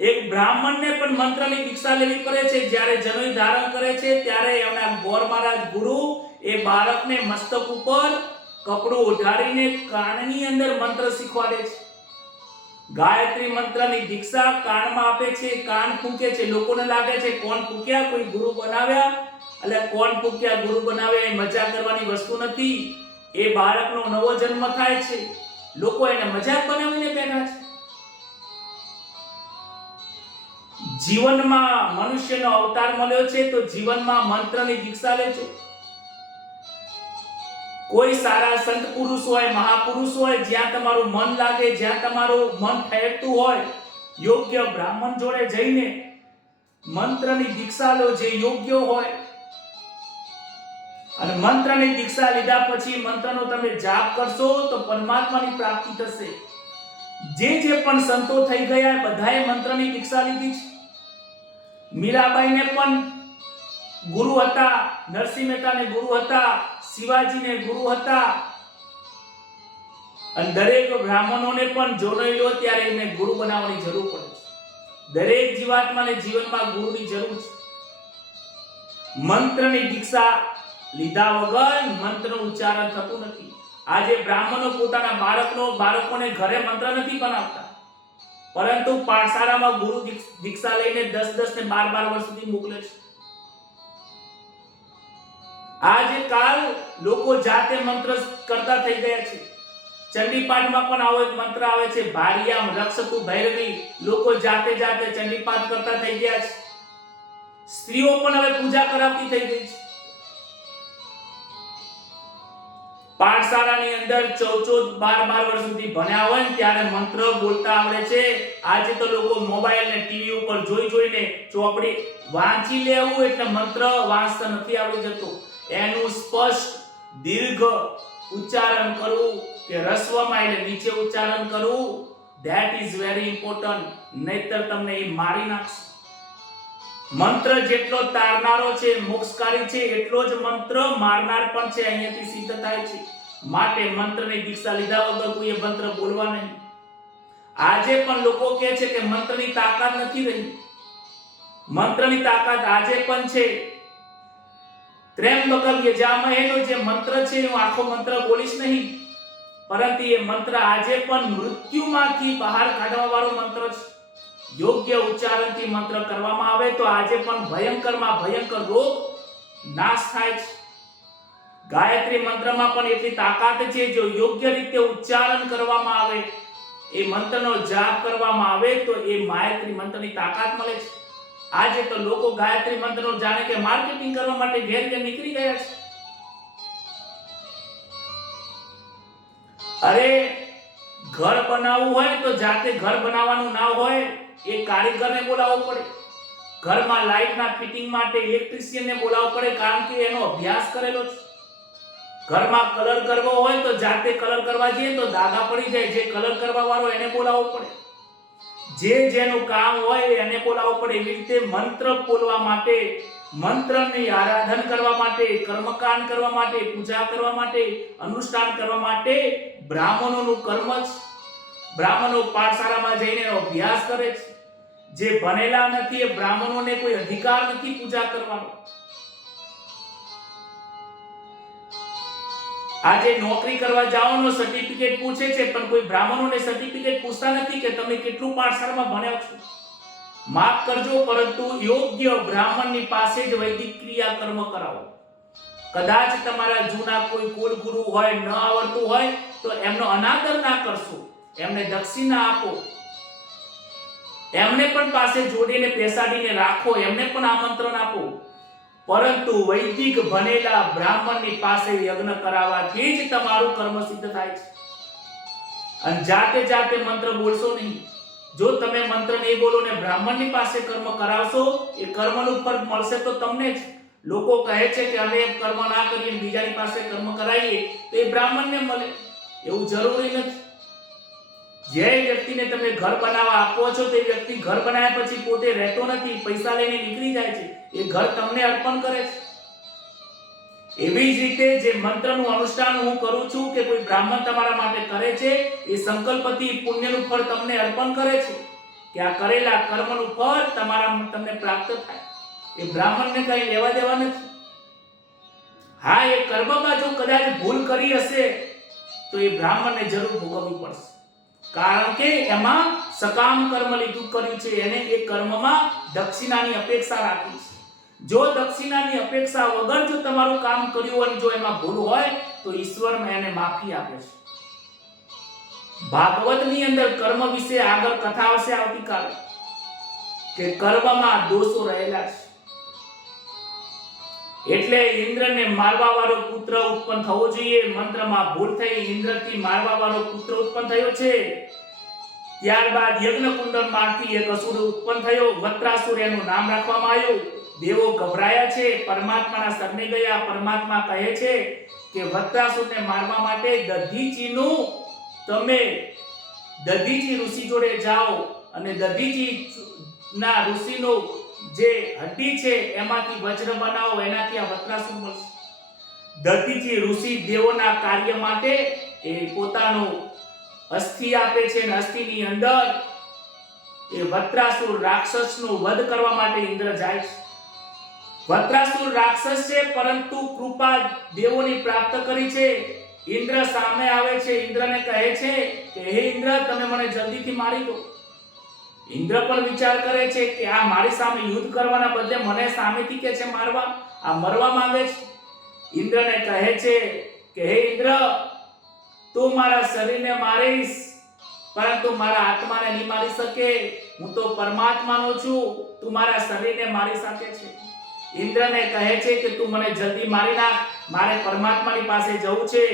એક બ્રાહ્મણને પણ મંત્રની દીક્ષા લેવી પડે છે. જ્યારે જનોઈ ધારણ કરે છે ત્યારે એમના ગોર મહારાજ ગુરુ એ બાળકને મસ્તક ઉપર કપડું ઓઢાડીને કાનની અંદર મંત્ર શીખવાડે છે. ગાયત્રી મંત્રની દીક્ષા કાનમાં આપે છે, કાન ફૂંકે છે. લોકોને લાગે છે કોણ ફૂંક્યા, કોઈ ગુરુ બનાવ્યા. એટલે કોણ ફૂંક્યા, ગુરુ બનાવ્યા એ મજાક કરવાની વસ્તુ નથી. એ બાળકનો નવો જન્મ થાય છે, લોકો એને મજાક બનાવીને બેઠા છે. જીવનમાં મનુષ્યનો અવતાર મળ્યો છે તો જીવનમાં મંત્રની દીક્ષા લેજો. કોઈ સારા સંત પુરુષ હોય, મહાપુરુષ હોય, જ્યાં તમારું મન લાગે, જ્યાં તમારું મન ઠેરતું હોય, યોગ્ય બ્રાહ્મણ જોડે જઈને મંત્રની દીક્ષા લો જે યોગ્ય હોય. અને મંત્રની દીક્ષા લીધા પછી મંત્રનો તમે જાપ કરશો તો પરમાત્માની પ્રાપ્તિ થશે. જે પણ સંતો થઈ ગયા બધાએ મંત્રની દીક્ષા લીધી છે. મીરાબાઈને પણ ગુરુ હતા, નરસિંહ મહેતાને ગુરુ હતા, શિવાજીને ગુરુ હતા. અને દરેક બ્રાહ્મણોને પણ જોઈ લો ત્યારે એમને ગુરુ બનાવવાની જરૂર પડે છે. દરેક જીવાત્માને જીવનમાં ગુરુની જરૂર છે. મંત્રની દીક્ષા લીધા વગર મંત્રનું ઉચ્ચારણ થતું નથી. આજે બ્રાહ્મણો પોતાના બાળકોને ઘરે મંત્ર નથી બનાવતા, પરંતુ પાઠશાળામાં ગુરુ દીક્ષા લઈને 10 ને 12 વર્ષ સુધી મોકલે છે. આજે કાલ લોકો જાતે મંત્ર કરતા થઈ ગયા છે. ચંડીપાઠમાં પણ આવો એક મંત્ર આવે છે, ભારિયામ રક્ષતુ ભૈરવી. લોકો જાતે ચંડીપાઠ કરતા થઈ ગયા છે. સ્ત્રીઓ પણ હવે પૂજા કરાવતી થઈ ગઈ છે. પાઠશાળાની અંદર 14-12 વર્ષ સુધી ભણ્યા હોય ને ત્યારે મંત્ર બોલતા આવડે છે. આજે તો લોકો મોબાઈલ ને ટીવી ઉપર જોઈને ચોપડી વાંચી લેવું એટલે મંત્ર વાંચતા નથી આવડી જતો. એનું સ્પષ્ટ દીર્ઘ ઉચ્ચારણ કરવું કે રસ્વમાં એટલે નીચે ઉચ્ચારણ કરવું, ધેટ ઇઝ વેરી ઇમ્પોર્ટન્ટ. નહીતર તમને એ મારી નાખશે. મંત્ર જેટલો તારનારો છે, મોક્ષકારી છે, એટલો જ મંત્ર મારનાર પણ છે. અહીંયાથી સિદ્ધ થાય છે. માટે મંત્રની દીક્ષા લીધા વગર કોઈએ મંત્ર બોલવા નહીં. આજે પણ લોકો કહે છે કે મંત્રની તાકાત નથી રહી. મંત્રની તાકાત આજે પણ છે. ત્ર્યંબકમ યજામહેનો જે મંત્ર છે હું આખો મંત્ર બોલીશ નહીં, પરંતુ એ મંત્ર આજે પણ મૃત્યુમાંથી બહાર કાઢવા વાળો મંત્ર છે. યોગ્ય ઉચ્ચારણથી મંત્ર કરવામાં આવે તો આજે પણ ભયંકરમાં ભયંકર રોગ નાશ થાય છે. ગાયત્રી મંત્રમાં પણ એટલી તાકાત છે. જો યોગ્ય રીતે ઉચ્ચારણ કરવામાં આવે, એ મંત્રનો જાપ કરવામાં આવે તો એ ગાયત્રી મંત્રની તાકાત મળે છે. આજે તો લોકો ગાયત્રી મંત્રનો જાણે કે માર્કેટિંગ કરવા માટે ઘેર નીકળી ગયા છે. અરે ઘર બનાવવું હોય તો જાતે ઘર બનાવવાનું ના હોય, એ કારીગરને બોલાવવો પડે. ઘરમાં લાઇટના ફિટિંગ માટે ઇલેક્ટ્રિશિયનને બોલાવવો પડે, કારણ કે એનો અભ્યાસ કરેલો છે. ઘરમાં કલર કરવો હોય તો જાતે કલર કરવા જઈએ તો દાગા પડી જાય. જે કલર કરવા વાળો એને બોલાવવો પડે. જેનું કામ હોય એને બોલાવવો પડે. એવી રીતે મંત્ર બોલવા માટે, મંત્રની આરાધન કરવા માટે, કર્મકાંડ કરવા માટે, પૂજા કરવા માટે, અનુષ્ઠાન કરવા માટે બ્રાહ્મણોનું કર્મ છે. બ્રાહ્મણો પાઠશાળામાં જઈને અભ્યાસ કરે છે. જે ભણેલા નથી એ બ્રાહ્મણોને કોઈ અધિકાર નથી પૂજા કરવાનો. આજે નોકરી કરવા જાઓનો સર્ટિફિકેટ પૂછે છે, પણ કોઈ બ્રાહ્મણોને સર્ટિફિકેટ પૂછતા નથી કે તમે કેટલું પાઠશાળામાં ભણ્યા છો. માફ કરજો, પરંતુ યોગ્ય બ્રાહ્મણની પાસે જ વૈદિક ક્રિયા કર્મ કરાવો. કદાચ તમારા જૂના કોઈ કુલગુરુ હોય, ન આવડતું હોય તો એમનો અનાદર ના કરશો, એમને દક્ષિણા આપો, એમને પણ પાસે જોડીને બેસાડીને રાખો, એમને પણ આમંત્રણ આપો. પરંતુ વૈદિક ભણેલા બ્રાહ્મણની પાસે યજ્ઞ કરાવવાથી જ તમારું કર્મ સિદ્ધ થાય છે. અને જાતે મંત્ર બોલશો નહીં. જો તમે મંત્ર નહીં બોલો ને બ્રાહ્મણની પાસે કર્મ કરાવશો, એ કર્મનું ફળ મળશે તો તમને જ. લોકો કહે છે કે અમે કર્મ ના કરીએ, બીજાની પાસે કર્મ કરાવીએ તો એ બ્રાહ્મણને મળે. એવું જરૂરી નથી. જે વ્યક્તિને તમે ઘર બનાવવા આપો છો તે વ્યક્તિ ઘર બનાવ્યા પછી પોતે રહેતો નથી, પૈસા લઈને નીકળી જાય છે. એ ઘર તમને અર્પણ કરે છે. એવી જ રીતે જે મંત્રનું અનુષ્ઠાન હું કરું છું કે કોઈ બ્રાહ્મણ તમારા માટે કરે છે, એ સંકલ્પથી પુણ્યનું ફળ તમને અર્પણ કરે છે કે આ કરેલા કર્મનું ફળ તમને પ્રાપ્ત થાય. એ બ્રાહ્મણને કઈ લેવા દેવા નથી. હા, એ કર્મમાં જો કદાચ ભૂલ કરી હશે તો એ બ્રાહ્મણને જરૂર ભોગવવી પડશે, કારણ કે એમાં સકામ કર્મ લીધું કર્યું છે, એને એ કર્મમાં દક્ષિણાની અપેક્ષા રાખી છે. જો દક્ષિણાની અપેક્ષા વગર જો તમારું કામ કર્યું અને જો એમાં ભૂલ હોય તો ઈશ્વર એને માફી આપે છે. ભાગવતની અંદર કર્મ વિશે આગળ કથા આવશે આવતીકાલે, કે કર્મમાં દોષો રહેલા છે. એટલે ઇન્દ્રને મારવા વાળો પુત્ર ઉત્પન્ન થવો જોઈએ. મંત્રમાં ભૂલ થઈ, ઇન્દ્રથી મારવા વાળો પુત્ર ઉત્પન્ન થયો છે. ત્યારબાદ યજ્ઞકુંડમાંથી એક અસુર ઉત્પન્ન થયો, વત્રાસુર એનું નામ રાખવામાં આવ્યું. દેવો ગભરાયા છે, પરમાત્માના શરણે ગયા. પરમાત્મા કહે છે કે વત્રાસુરને મારવા માટે દધીચીનું તમે દધીચી ઋષિ જોડે જાઓ અને દધીચી ના ઋષિનો જે હડ્ડી છે એમાંથી વજ્ર બનાવો, એનાથી આ વત્રાસુર મળશે. દધીચી ઋષિ દેવોના કાર્ય માટે એ પોતાનો અસ્થિ આપે છે અને અસ્થિની અંદર એ વત્રાસુર રાક્ષસનો વધ કરવા માટે ઇન્દ્ર જાય છે. વત્રાસુર રાક્ષસ છે, પરંતુ કૃપા દેવોની પ્રાપ્ત કરી છે. ઇન્દ્ર સામે આવે છે, ઇન્દ્રને કહે છે કે હે ઇન્દ્ર, તમે મને જલ્દીથી મારી દો. ઇન્દ્ર પણ વિચાર કરે છે કે આ મારી સામે યુદ્ધ કરવાના બદલે મને સામેથી કે છે મારવા, આ મરવા માંગે છે. ઇન્દ્રને કહે છે કે હે ઇન્દ્ર, તું મારા શરીરને મારીશ, પરંતુ મારા આત્માને નહીં મારી શકે. હું તો પરમાત્માનો છું, તું મારા શરીરને મારી શકે છે. ઇન્દ્રને કહે છે કે તું મને જલ્દી મારી નાખ, મારે પરમાત્માની પાસે જવું છે.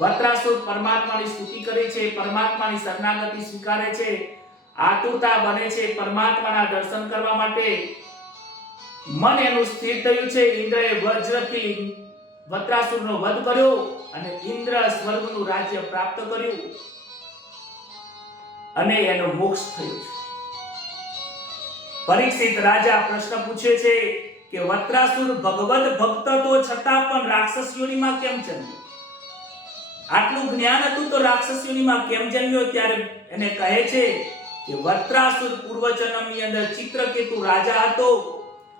વત્રાસુર પરમાત્માની સ્તુતિ કરે છે, પરમાત્માની શરણાગતિ સ્વીકારે છે, આતુરતા બને છે પરમાત્માના દર્શન કરવા માટે. મન એનું સ્થિર થયું છે. ઇન્દ્રએ વજ્રથી વત્રાસુરનો વધ કર્યો અને ઇન્દ્ર સ્વર્ગનું રાજ્ય પ્રાપ્ત કર્યું અને એનો મોક્ષ થયો છે. પરીક્ષિત રાજા પ્રશ્ન પૂછે છે કે વત્રાસુર ભગવદ ભક્ત તો છતાં પણ રાક્ષસ યોનિમાં કેમ જન્મ્યો? આટલું જ્ઞાન હતું તો રાક્ષસ યોનિમાં કેમ જન્મ્યો? ત્યારે એને કહે છે કે વત્રાસુર પૂર્વજન્મની અંદર ચિત્રકેતુ રાજા હતો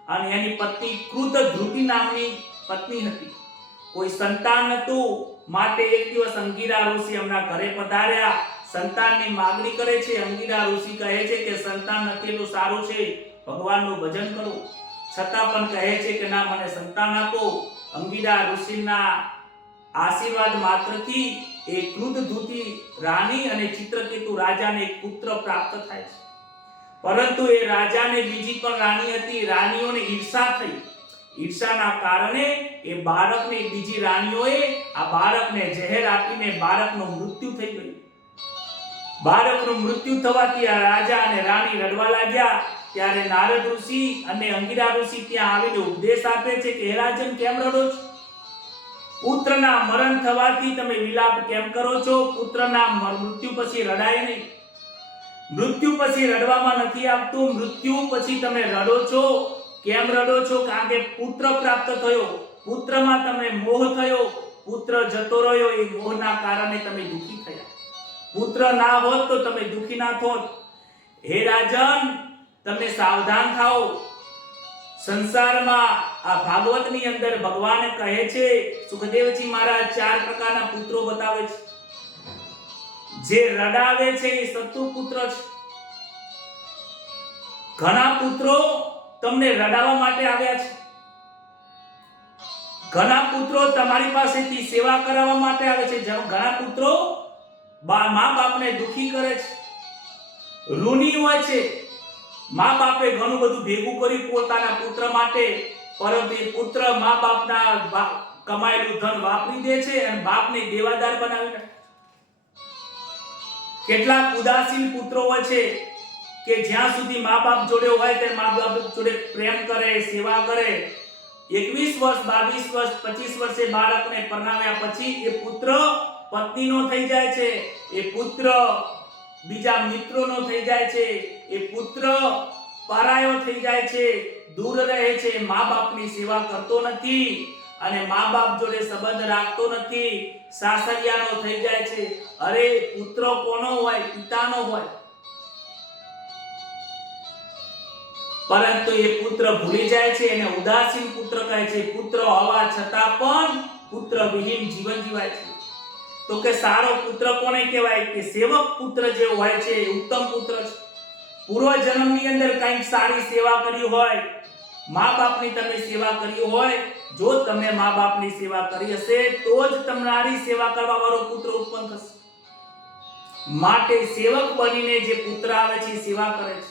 અને એની પત્ની કૃત ધ્રુતિ નામની પત્ની હતી. કોઈ સંતાન નતું, માટે એક દિવસ અંગિરા ઋષિ એમના ઘરે પધાર્યા. સંતાનની માંગણી કરે છે. અંગિરા ઋષિ કહે છે કે સંતાન નથી એટલું સારું છે, ભગવાનનું ભજન કરો. છતાં પણ કહે છે કે ના, મને સંતાન આપો. અંગિરા ઋષિના આશીર્વાદ માત્રથી એ કૃત ધૃતિ રાણી અને ચિત્રકેતુ રાજાને એક પુત્ર પ્રાપ્ત થાય છે. પરંતુ એ રાજાને બીજી પણ રાણી હતી. રાણીઓને ઈર્ષા થઈ. ઈર્ષાના કારણે એ બાળકને બીજી રાણીઓએ આ બાળકને ઝેર આપીને બાળકનું મૃત્યુ થઈ ગયું. બાળકનું મૃત્યુ થવાથી આ રાજા અને રાણી રડવા લાગ્યા. ત્યારે નારદ ઋષિ અને અંગિરા ઋષિ ત્યાં આવીને ઉપદેશ આપે છે કે હે રાજન, કેમ રડો છો? પુત્રના મરણ થવાથી તમે વિલાપ કેમ કરો છો? પુત્રના મૃત્યુ પછી રડાય નહીં. મૃત્યુ પછી રડવામાં નથી આવતું. મૃત્યુ પછી તમે રડો છો. કેમ રડો છો? કારણ કે પુત્ર પ્રાપ્ત થયો, પુત્રમાં તમને મોહ થયો, પુત્ર જતો રહ્યો, એ મોહના કારણે તમે દુઃખી થયા. પુત્ર ના હોત તો તમે દુઃખી ના થોત. હે રાજન, તમે સાવધાન થાઓ. સંસારમાં આ ભાગવતની અંદર ભગવાન કહે છે, સુખદેવજી મહારાજ 4 પ્રકારના પુત્રો બતાવે છે. જે રડાવે છે એ શત્રુ પુત્ર છે. ઘણા પુત્રો તમને રડાવવા માટે આવ્યા છે. ઘણા પુત્રો તમારી પાસેથી સેવા કરાવવા માટે આવે છે. ઘણા પુત્રો મા બાપને દુખી કરે છે, ઋણી હોય છે. મા બાપે ઘણું બધું ભેગું કર્યું પોતાના પુત્ર માટે, પરંતુ એ પુત્ર મા બાપના કમાયેલું ધન વાપરી દે છે અને બાપને દેવાદાર બનાવી નાખે. કેટલાક ઉદાસીન પુત્રો હોય છે કે જ્યાં સુધી મા બાપ જોડે હોય તે મા બાપ જોડે પ્રેમ કરે, સેવા કરે. 21 વર્ષ, 22 વર્ષ, 25 વર્ષે બાળકને પરણાવ્યા પછી એ પુત્ર પત્નીનો થઈ જાય છે, એ પુત્ર બીજા મિત્રોનો થઈ જાય છે, એ પુત્ર પરાયો થઈ જાય છે, દૂર રહે છે, મા બાપની સેવા કરતો નથી અને મા બાપ જોડે સંબંધ રાખતો નથી, સાસરિયાનો થઈ જાય છે. અરે પુત્ર કોનો હોય? પિતાનો હોય. પરંતુ એ પુત્ર ભૂલી જાય છે, એને ઉદાસીન પુત્ર કહે છે. પુત્ર હોવા છતાં પણ પુત્ર વિહીન જીવન જીવાય છે. તો કે સારો પુત્ર કોને કહેવાય? કે સેવક પુત્ર જે હોય છે એ ઉત્તમ પુત્ર છે. પૂર્વ જન્મની અંદર કંઈક સારી સેવા કરી હોય, મા બાપની તમે સેવા કરી હોય, જો તમે મા બાપની સેવા કરી હશે તો જ તમારી સેવા કરવા વાળો પુત્ર ઉત્પન્ન થશે. માટે સેવક બનીને જે પુત્ર આવે છે સેવા કરે છે.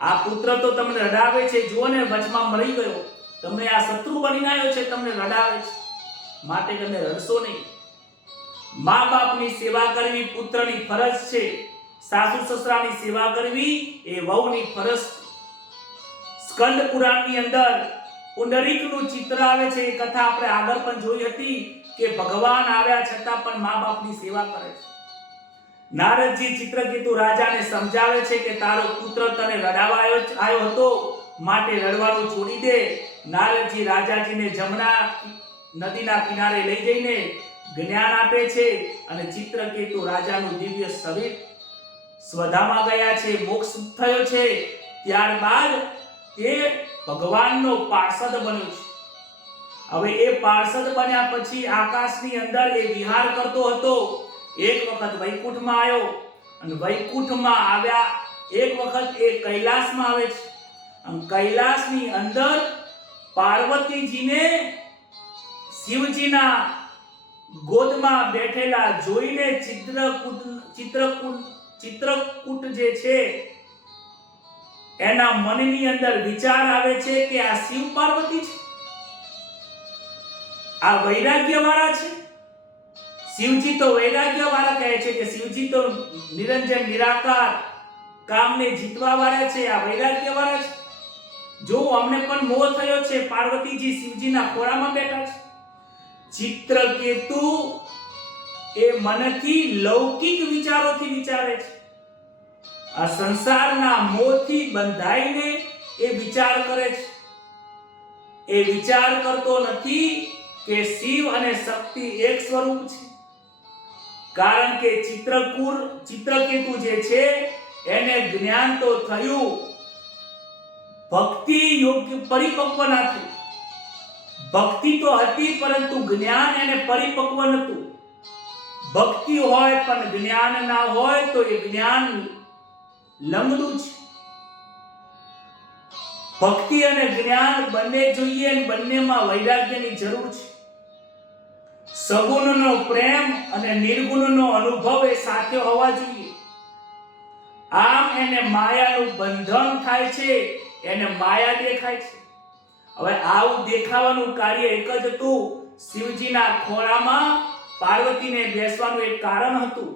આ પુત્ર તો તમને રડાવે છે, જુઓ ને વચમાં મરી ગયો, તમને આ શત્રુ બનીને આવ્યો છે, તમને રડાવે છે, માટે તમે રડશો નહીં. મા બાપની સેવા કરવી પુત્રની ફરજ છે. સાસુ સસરાની સેવા કરવી એ વહુની ફરજ છે. સ્કંદ પુરાણની અંદર પુંડરીકનું ચિત્ર આવે છે. એ કથા આપણે આગળ પણ જોઈ હતી કે ભગવાન આવ્યા છતાં પણ મા બાપની સેવા કરે છે. નારદજી ચિત્રકેતુ રાજાને સમજાવે છે કે તારો પુત્ર તને રડાવા આવ્યો હતો, માટે રડવાનું છોડી દે. નારદજી રાજાજીને જમના નદીના કિનારે લઈ જઈને જ્ઞાન આપે છે અને ચિત્રકેતુ રાજાનું દિવ્ય શરીર સ્વધામાં ગયા છે, મોક્ષ થયો છે. ત્યારબાદ તે ભગવાનનો પાર્ષદ બન્યો છે. હવે એ પાર્ષદ બન્યા પછી આકાશની અંદર એ વિહાર કરતો હતો. એક વખત વૈકુંઠમાં આવ્યો અને વૈકુંઠમાં આવ્યા એક વખત એ કૈલાસમાં આવે છે અને કૈલાસની અંદર પાર્વતીજીને શિવજીના ગોદમાં બેઠેલા જોઈને ચિત્રકૂટ જે છે એના મનની અંદર વિચાર આવે છે કે આ શિવ પાર્વતી છે, આ વૈરાગ્ય વાળા છે. શિવજી તો વૈરાગ્ય વાળા કહે છે કે શિવજી તો નિરંજન નિરાકાર કામને જીતવા વાળા છે, આ વૈરાગ્ય વાળા છે. જો અમને પણ મોહ થયો છે, પાર્વતીજી શિવજીના ખોળામાં બેઠા છે. ચિત્રકેતુ એ મનથી લૌકિક વિચારોથી વિચારે છે. આ સંસારના મોહથી બંધાઈને એ વિચાર કરે છે. એ વિચાર કરતો નથી કે શિવ અને શક્તિ એક સ્વરૂપ છે. કારણ કે ચિત્રકેતુ જે છે એને જ્ઞાન તો થયું, ભક્તિ યોગ્ય પરિપક્વ ના થઈ. ભક્તિ તો હતી પરંતુ જ્ઞાન એને પરિપક્વ નહોતું. ભક્તિ હોય પણ જ્ઞાન ના હોય તો એ જ્ઞાન લંગડું છે. ભક્તિ અને જ્ઞાન બંને જોઈએ અને બંનેમાં વૈરાગ્યની જરૂર છે. સગુણનો પ્રેમ અને નિર્ગુણનો અનુભવ એ સાથે હોવા જોઈએ. આમ એને માયાનું બંધન થાય છે, એને માયા દેખાય છે. હવે આવું દેખાવાનું કાર્ય એક જ હતું. શિવજીના ખોળામાં પાર્વતીને બેસવાનું એક કારણ હતું.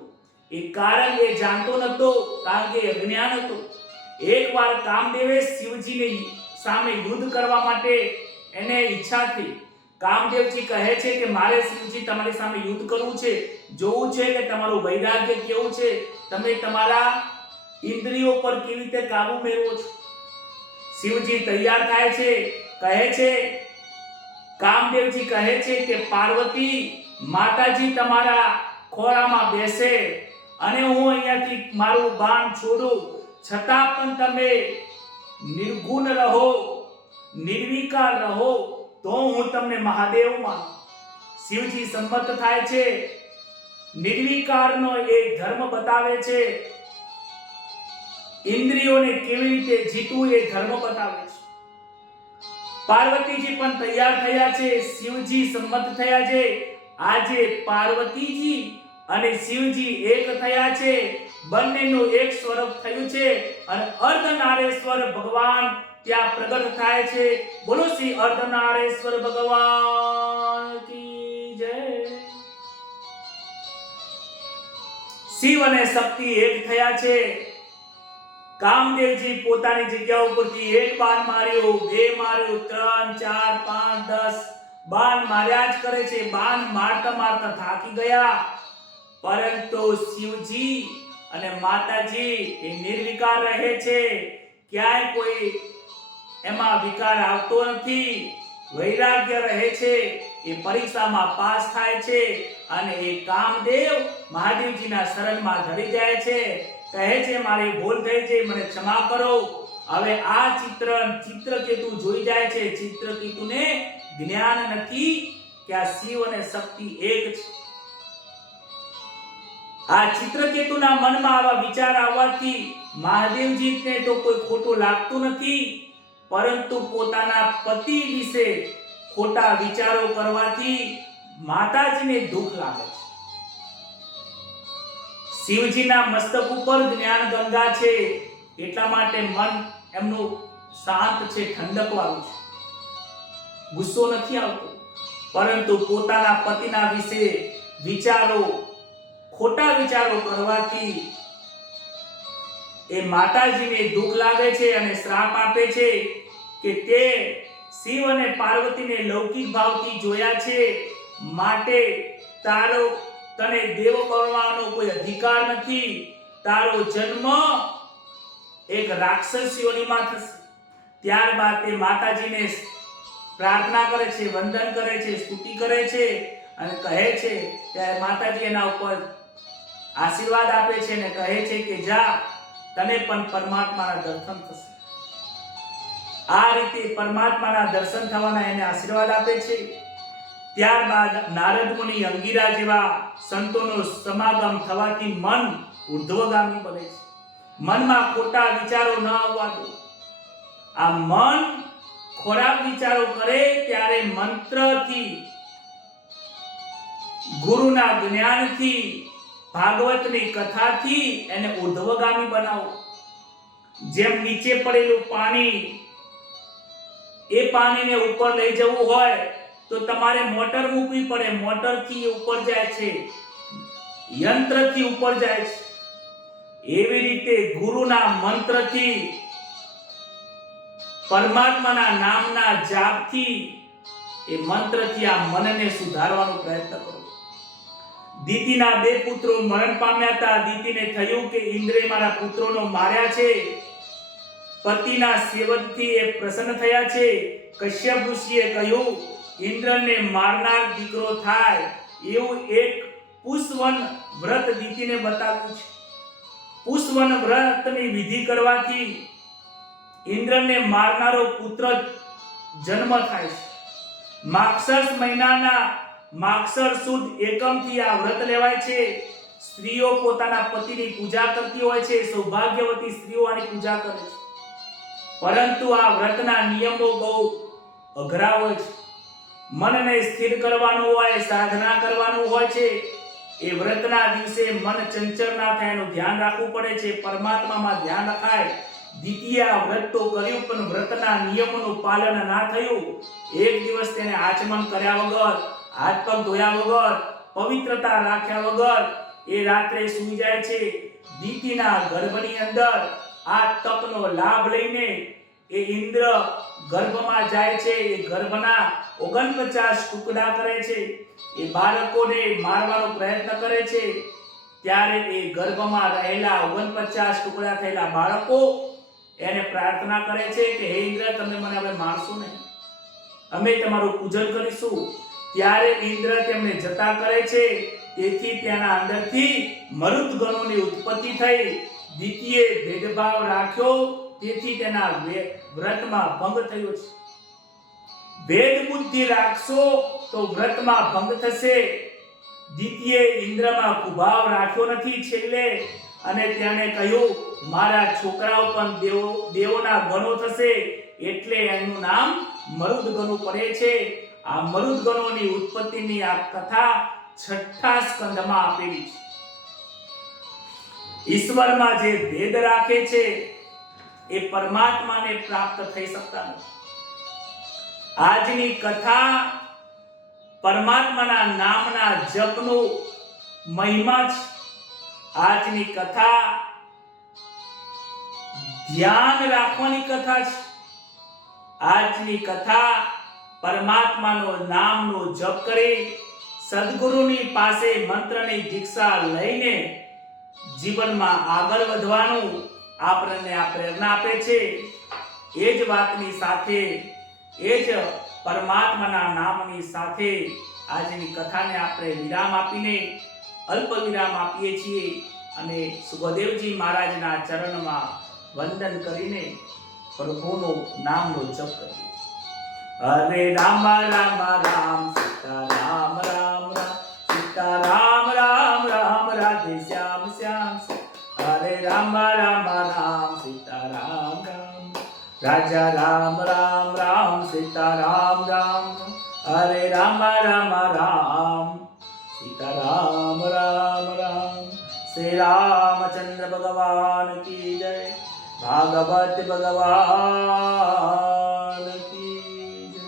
એ કારણ એ જાણતો નતો કારણ કે અજ્ઞાન હતું. એકવાર કામદેવે શિવજીની સામે યુદ્ધ કરવા માટે એને ઈચ્છા થઈ. કામદેવજી કહે છે કે મારે શિવજી તમારી સામે યુદ્ધ કરવું છે, જોવું છે કે તમારું વૈરાગ્ય કેવું છે, તમે તમારા ઇન્દ્રિયો પર કેવી રીતે કાબુ મેળવો છો. શિવજી તૈયાર થાય છે, કહે છે, કામદેવજી કહે છે કે પાર્વતી માતાજી તમારા ખોળામાં બેસે અને હું અહીંયાથી મારું બાણ છોડું, છતાં પણ તમે નિર્ગુણ રહો, નિર્વિકાર રહો, તો હું તમને મહાદેવ માનું. શિવજી સંમત થાય છે. નિર્વિકારનો એ ધર્મ બતાવે છે. ઇન્દ્રિયોને કેવી રીતે જીતવું એ ધર્મ બતાવે છે. પાર્વતીજી પણ તૈયાર થયા છે, શિવજી સંમત થયા છે. આજે પાર્વતીજી અને શિવજી એક થયા છે, બંનેનું એક સ્વરૂપ થયું છે અને અર્ધનારેશ્વર ભગવાન ત્યાં પ્રગટ થાય છે. બોલો શ્રી અર્ધનારેશ્વર ભગવાન કી જય. શિવ અને શક્તિ એક થયા છે. કામદેવજી પોતાની જગ્યા ઉપરથી એક બાણ માર્યું, બે માર્યું, 3, 4, 5, 10 બાણ માર્યા જ કરે છે. બાણ મારતા મારતા થાકી ગયા, પરંતુ શિવજી અને માતાજી એ નિર્વિકાર રહે છે. ક્યાંય કોઈ એમાં વિકાર આવતો નથી, વૈરાગ્ય રહે છે. એ પરીક્ષામાં પાસ થાય છે અને એ કામદેવ મહાદેવજીના શરણમાં ધરી જાય છે. કહે છે મારી ભૂલ થઈ છે, મને ક્ષમા કરો. હવે આ ચિત્રકેતુ જોઈ જાય છે. ચિત્રકેતુને જ્ઞાન નથી કે આ શિવ અને શક્તિ એક છે. આ ચિત્રકેતુના મનમાં આવા વિચાર આવવાથી મહાદેવજીને તો કોઈ ખોટું લાગતું નથી, પરંતુ પોતાના પતિ વિશે ખોટા વિચારો કરવાથી માતાજીને દુઃખ લાગે છે. શિવજીના મસ્તક ઉપર જ્ઞાન ગંગા છે, એટલા માટે મન એમનું શાંત છે, ઠંડક વાળું છે, ગુસ્સો નથી આવતો. પરંતુ પોતાના પતિના વિશે વિચારો, ખોટા વિચારો કરવાથી એ માતાજીને દુઃખ લાગે છે અને શ્રાપ આપે છે કે તે શિવ અને પાર્વતીને લૌકિક ભાવથી જોયા છે, માટે તને દેવ બનવાનો કોઈ અધિકાર નથી. તારો જન્મ એક રાક્ષસ યોનિમાં થશે. ત્યારબાદ તે માતાજીને પ્રાર્થના કરે છે, વંદન કરે છે, સ્તુતિ કરે છે અને કહે છે, ત્યારે માતાજી એના ઉપર આશીર્વાદ આપે છે અને કહે છે કે જા, તને પણ પરમાત્માના દર્શન થશે. આ રીતે પરમાત્માના દર્શન થવાના એને આશીર્વાદ આપે છે. ત્યારબાદ નારદ મુનિ, અંગીરા જેવા સંતોનો સમાગમ થવાથી મન ઉર્ધ્વગામી બને છે. મનમાં ખોટા વિચારો ન આવવા દો. આ મન ખોરાક વિચારો કરે ત્યારે મંત્રથી, ગુરુના જ્ઞાનથી, ભાગવતની કથાથી એને ઉર્ધ્વગામી બનાવો. જેમ નીચે પડેલું પાણી, એ પાણીને ઉપર લઈ જવું હોય તો તમારે મોટર મૂકવી પડે, મોટરથી ઉપર જાય છે, યંત્રથી ઉપર જાય છે. એવી રીતે ગુરુના મંત્રથી, પરમાત્માના નામના જાપથી, એ મંત્રથી આ મનને સુધારવાનો પ્રયત્ન કરો. દીતિના 2 પુત્રો મરણ પામ્યા હતા. દીતિને થયું કે ઇન્દ્રે મારા પુત્રોનો માર્યા છે. પતિના સેવકથી એ પ્રસન્ન થયા છે. કશ્યપ ઋષિએ કહ્યું, ઇન્દ્રને મારનાર દીકરો થાય એવું એક પુષ્પવન વ્રત દીતિને બતાવ્યું છે. પુષ્પવન વ્રતની વિધિ કરવાથી ઇન્દ્રને મારનારો પુત્ર જન્મ થાય છે. માગસર મહિનાના માગસર સુદ એકમથી આ વ્રત લેવાય છે. સ્ત્રીઓ પોતાના પતિની પૂજા કરતી હોય છે. સૌભાગ્યવતી સ્ત્રીઓ આની પૂજા કરે છે. પરંતુ આ વ્રતના નિયમો બહુ અઘરા હોય છે. મનને સ્થિર કરવાનું હોય, સાધના કરવાનું હોય છે. એ વ્રતના દિવસે મન ચંચળ ના થાય એનું ધ્યાન રાખવું પડે છે. પરમાત્મામાં ધ્યાન રખાય. દ્વિતીય વ્રત તો કર્યું, પણ વ્રતના નિયમોનું પાલન ના થયું. એક દિવસ તેને આચમન કર્યા વગર, હાથ પગ ધોયા વગર, પવિત્રતા રાખ્યા વગર એ રાત્રે સૂઈ જાય છે. દીતિના ગર્ભની અંદર આ તપનો લાભ લઈને એ ઇન્દ્ર ગર્ભમાં જાય છે. એ ગર્ભના 49 ટુકડા કરે છે. એ બાળકોને મારવાનો પ્રયત્ન કરે છે. ત્યારે એ ગર્ભમાં રહેલા 49 ટુકડા થયેલા બાળકો એને પ્રાર્થના કરે છે કે હે ઇન્દ્ર, તમે મને હવે મારશો નહીં, અમે તમારું પૂજન કરીશું. ત્યારે ઇન્દ્ર તેમને જતા કરે છે. તેથી તેના અંદરથી મરુદ્ગણોની ઉત્પત્તિ થઈ. દ્વિતીય ભેદભાવ રાખ્યો, તેથી તેના વ્રતમાં ભંગ થયો છે. ભેદ બુદ્ધિ રાખશો તો વ્રતમાં ભંગ થશે. દ્વિતીય ઇન્દ્રમાં કુભાવ રાખ્યો નથી છેલ્લે, અને તેણે કહ્યું મારા છોકરાઓ પણ દેવોના ગણો થશે, એટલે એનું નામ મરુદ્ગણો પડે છે. આ મરુદ્ગણોની ઉત્પત્તિની આ કથા 6થા સ્કંદમાં આપેલી છે. ઈશ્વરમાં જે ભેદ રાખે છે એ પરમાત્માને પ્રાપ્ત થઈ શકતા નથી. આજની કથા પરમાત્માના નામના જપનો મહિમા છે. આજની કથા ધ્યાન રાખવાની કથા છે. આજની કથા પરમાત્માનો નામનો જપ કરી સદગુરુની પાસે મંત્રની દીક્ષા લઈને જીવનમાં આગળ વધવાનું આપણને આ પ્રેરણા આપે છે. એ જ વાતની સાથે, એ જ પરમાત્માના નામની સાથે આજની કથાને આપણે વિરામ આપીને અલ્પ વિરામ આપીએ છીએ અને સુખદેવજી મહારાજના ચરણમાં વંદન કરીને પ્રભુનો નામનો જપ કરીએ. હરે રામ રામ રામ સીતા રામ રામ રામ સીતા રામ રામ રામ રાધે શ્યામ. રામ રામ રામ સીતારામ રામ રાજા રામ રામ રામ સીતારામ રામ હરે રામ રામ રામ સીતારામ રામ રામ શ્રી રામચંદ્ર ભગવાન કી જય ભાગવત ભગવાન કી જય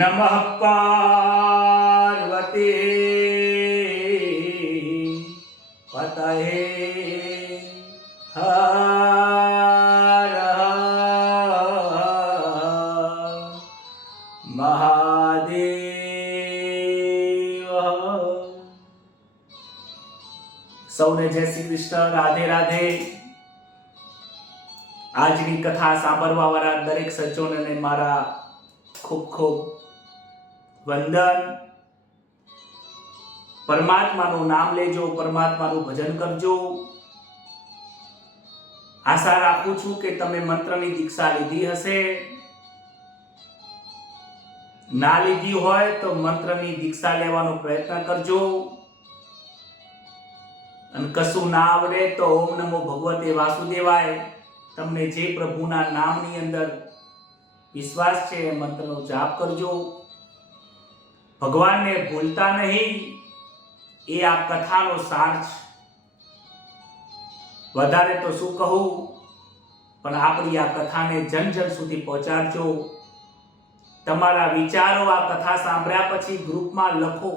નમઃ પાર્વતી પતયે હર મહાદેવ. સૌને જય શ્રી કૃષ્ણ, રાધે રાધે. આજની કથા સાંભળવા વાળા દરેક સજ્જનોને મારા ખૂબ ખૂબ વંદન. પરમાત્માનું નામ લેજો, પરમાત્માનું ભજન કરજો. આશા રાખું છું કે તમે મંત્રની દીક્ષા લીધી હશે. ના લીધી હોય તો મંત્રની દીક્ષા લેવાનો પ્રયત્ન કરજો. અને કશું ના આવડે તો ઓમ નમો ભગવતે વાસુદેવાય, તમને જે પ્રભુના નામની અંદર વિશ્વાસ છે એ મંત્રનો જાપ કરજો. ભગવાનને ભૂલતા નહીં, એ આ કથાનો સાર છે. વધારે તો શું કહું, પણ આપણી આ કથાને જન જન સુધી પહોંચાડજો. તમારા વિચારો આ કથા સાંભળ્યા પછી ગ્રુપમાં લખો.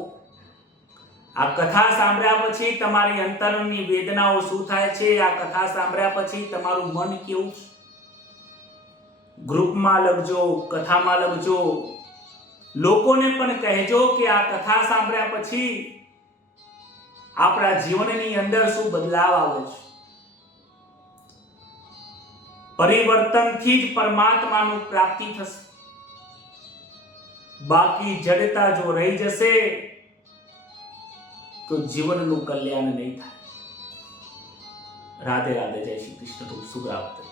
આ કથા સાંભળ્યા પછી તમારી અંતરની વેદનાઓ શું થાય છે, આ કથા સાંભળ્યા પછી તમારું મન કેવું છે, ગ્રુપમાં લખજો, કથામાં લખજો. લોકોને પણ કહેજો કે આ કથા સાંભળ્યા પછી આપણા જીવનની અંદર શું બદલાવ આવે છે. પરિવર્તનથી જ પરમાત્માનું પ્રાપ્તિ થશે. બાકી જડતા જો રહી જશે તો જીવનનું કલ્યાણ નહીં થાય. રાધે રાધે. જય શ્રી કૃષ્ણ. શુભ રાત્રિ.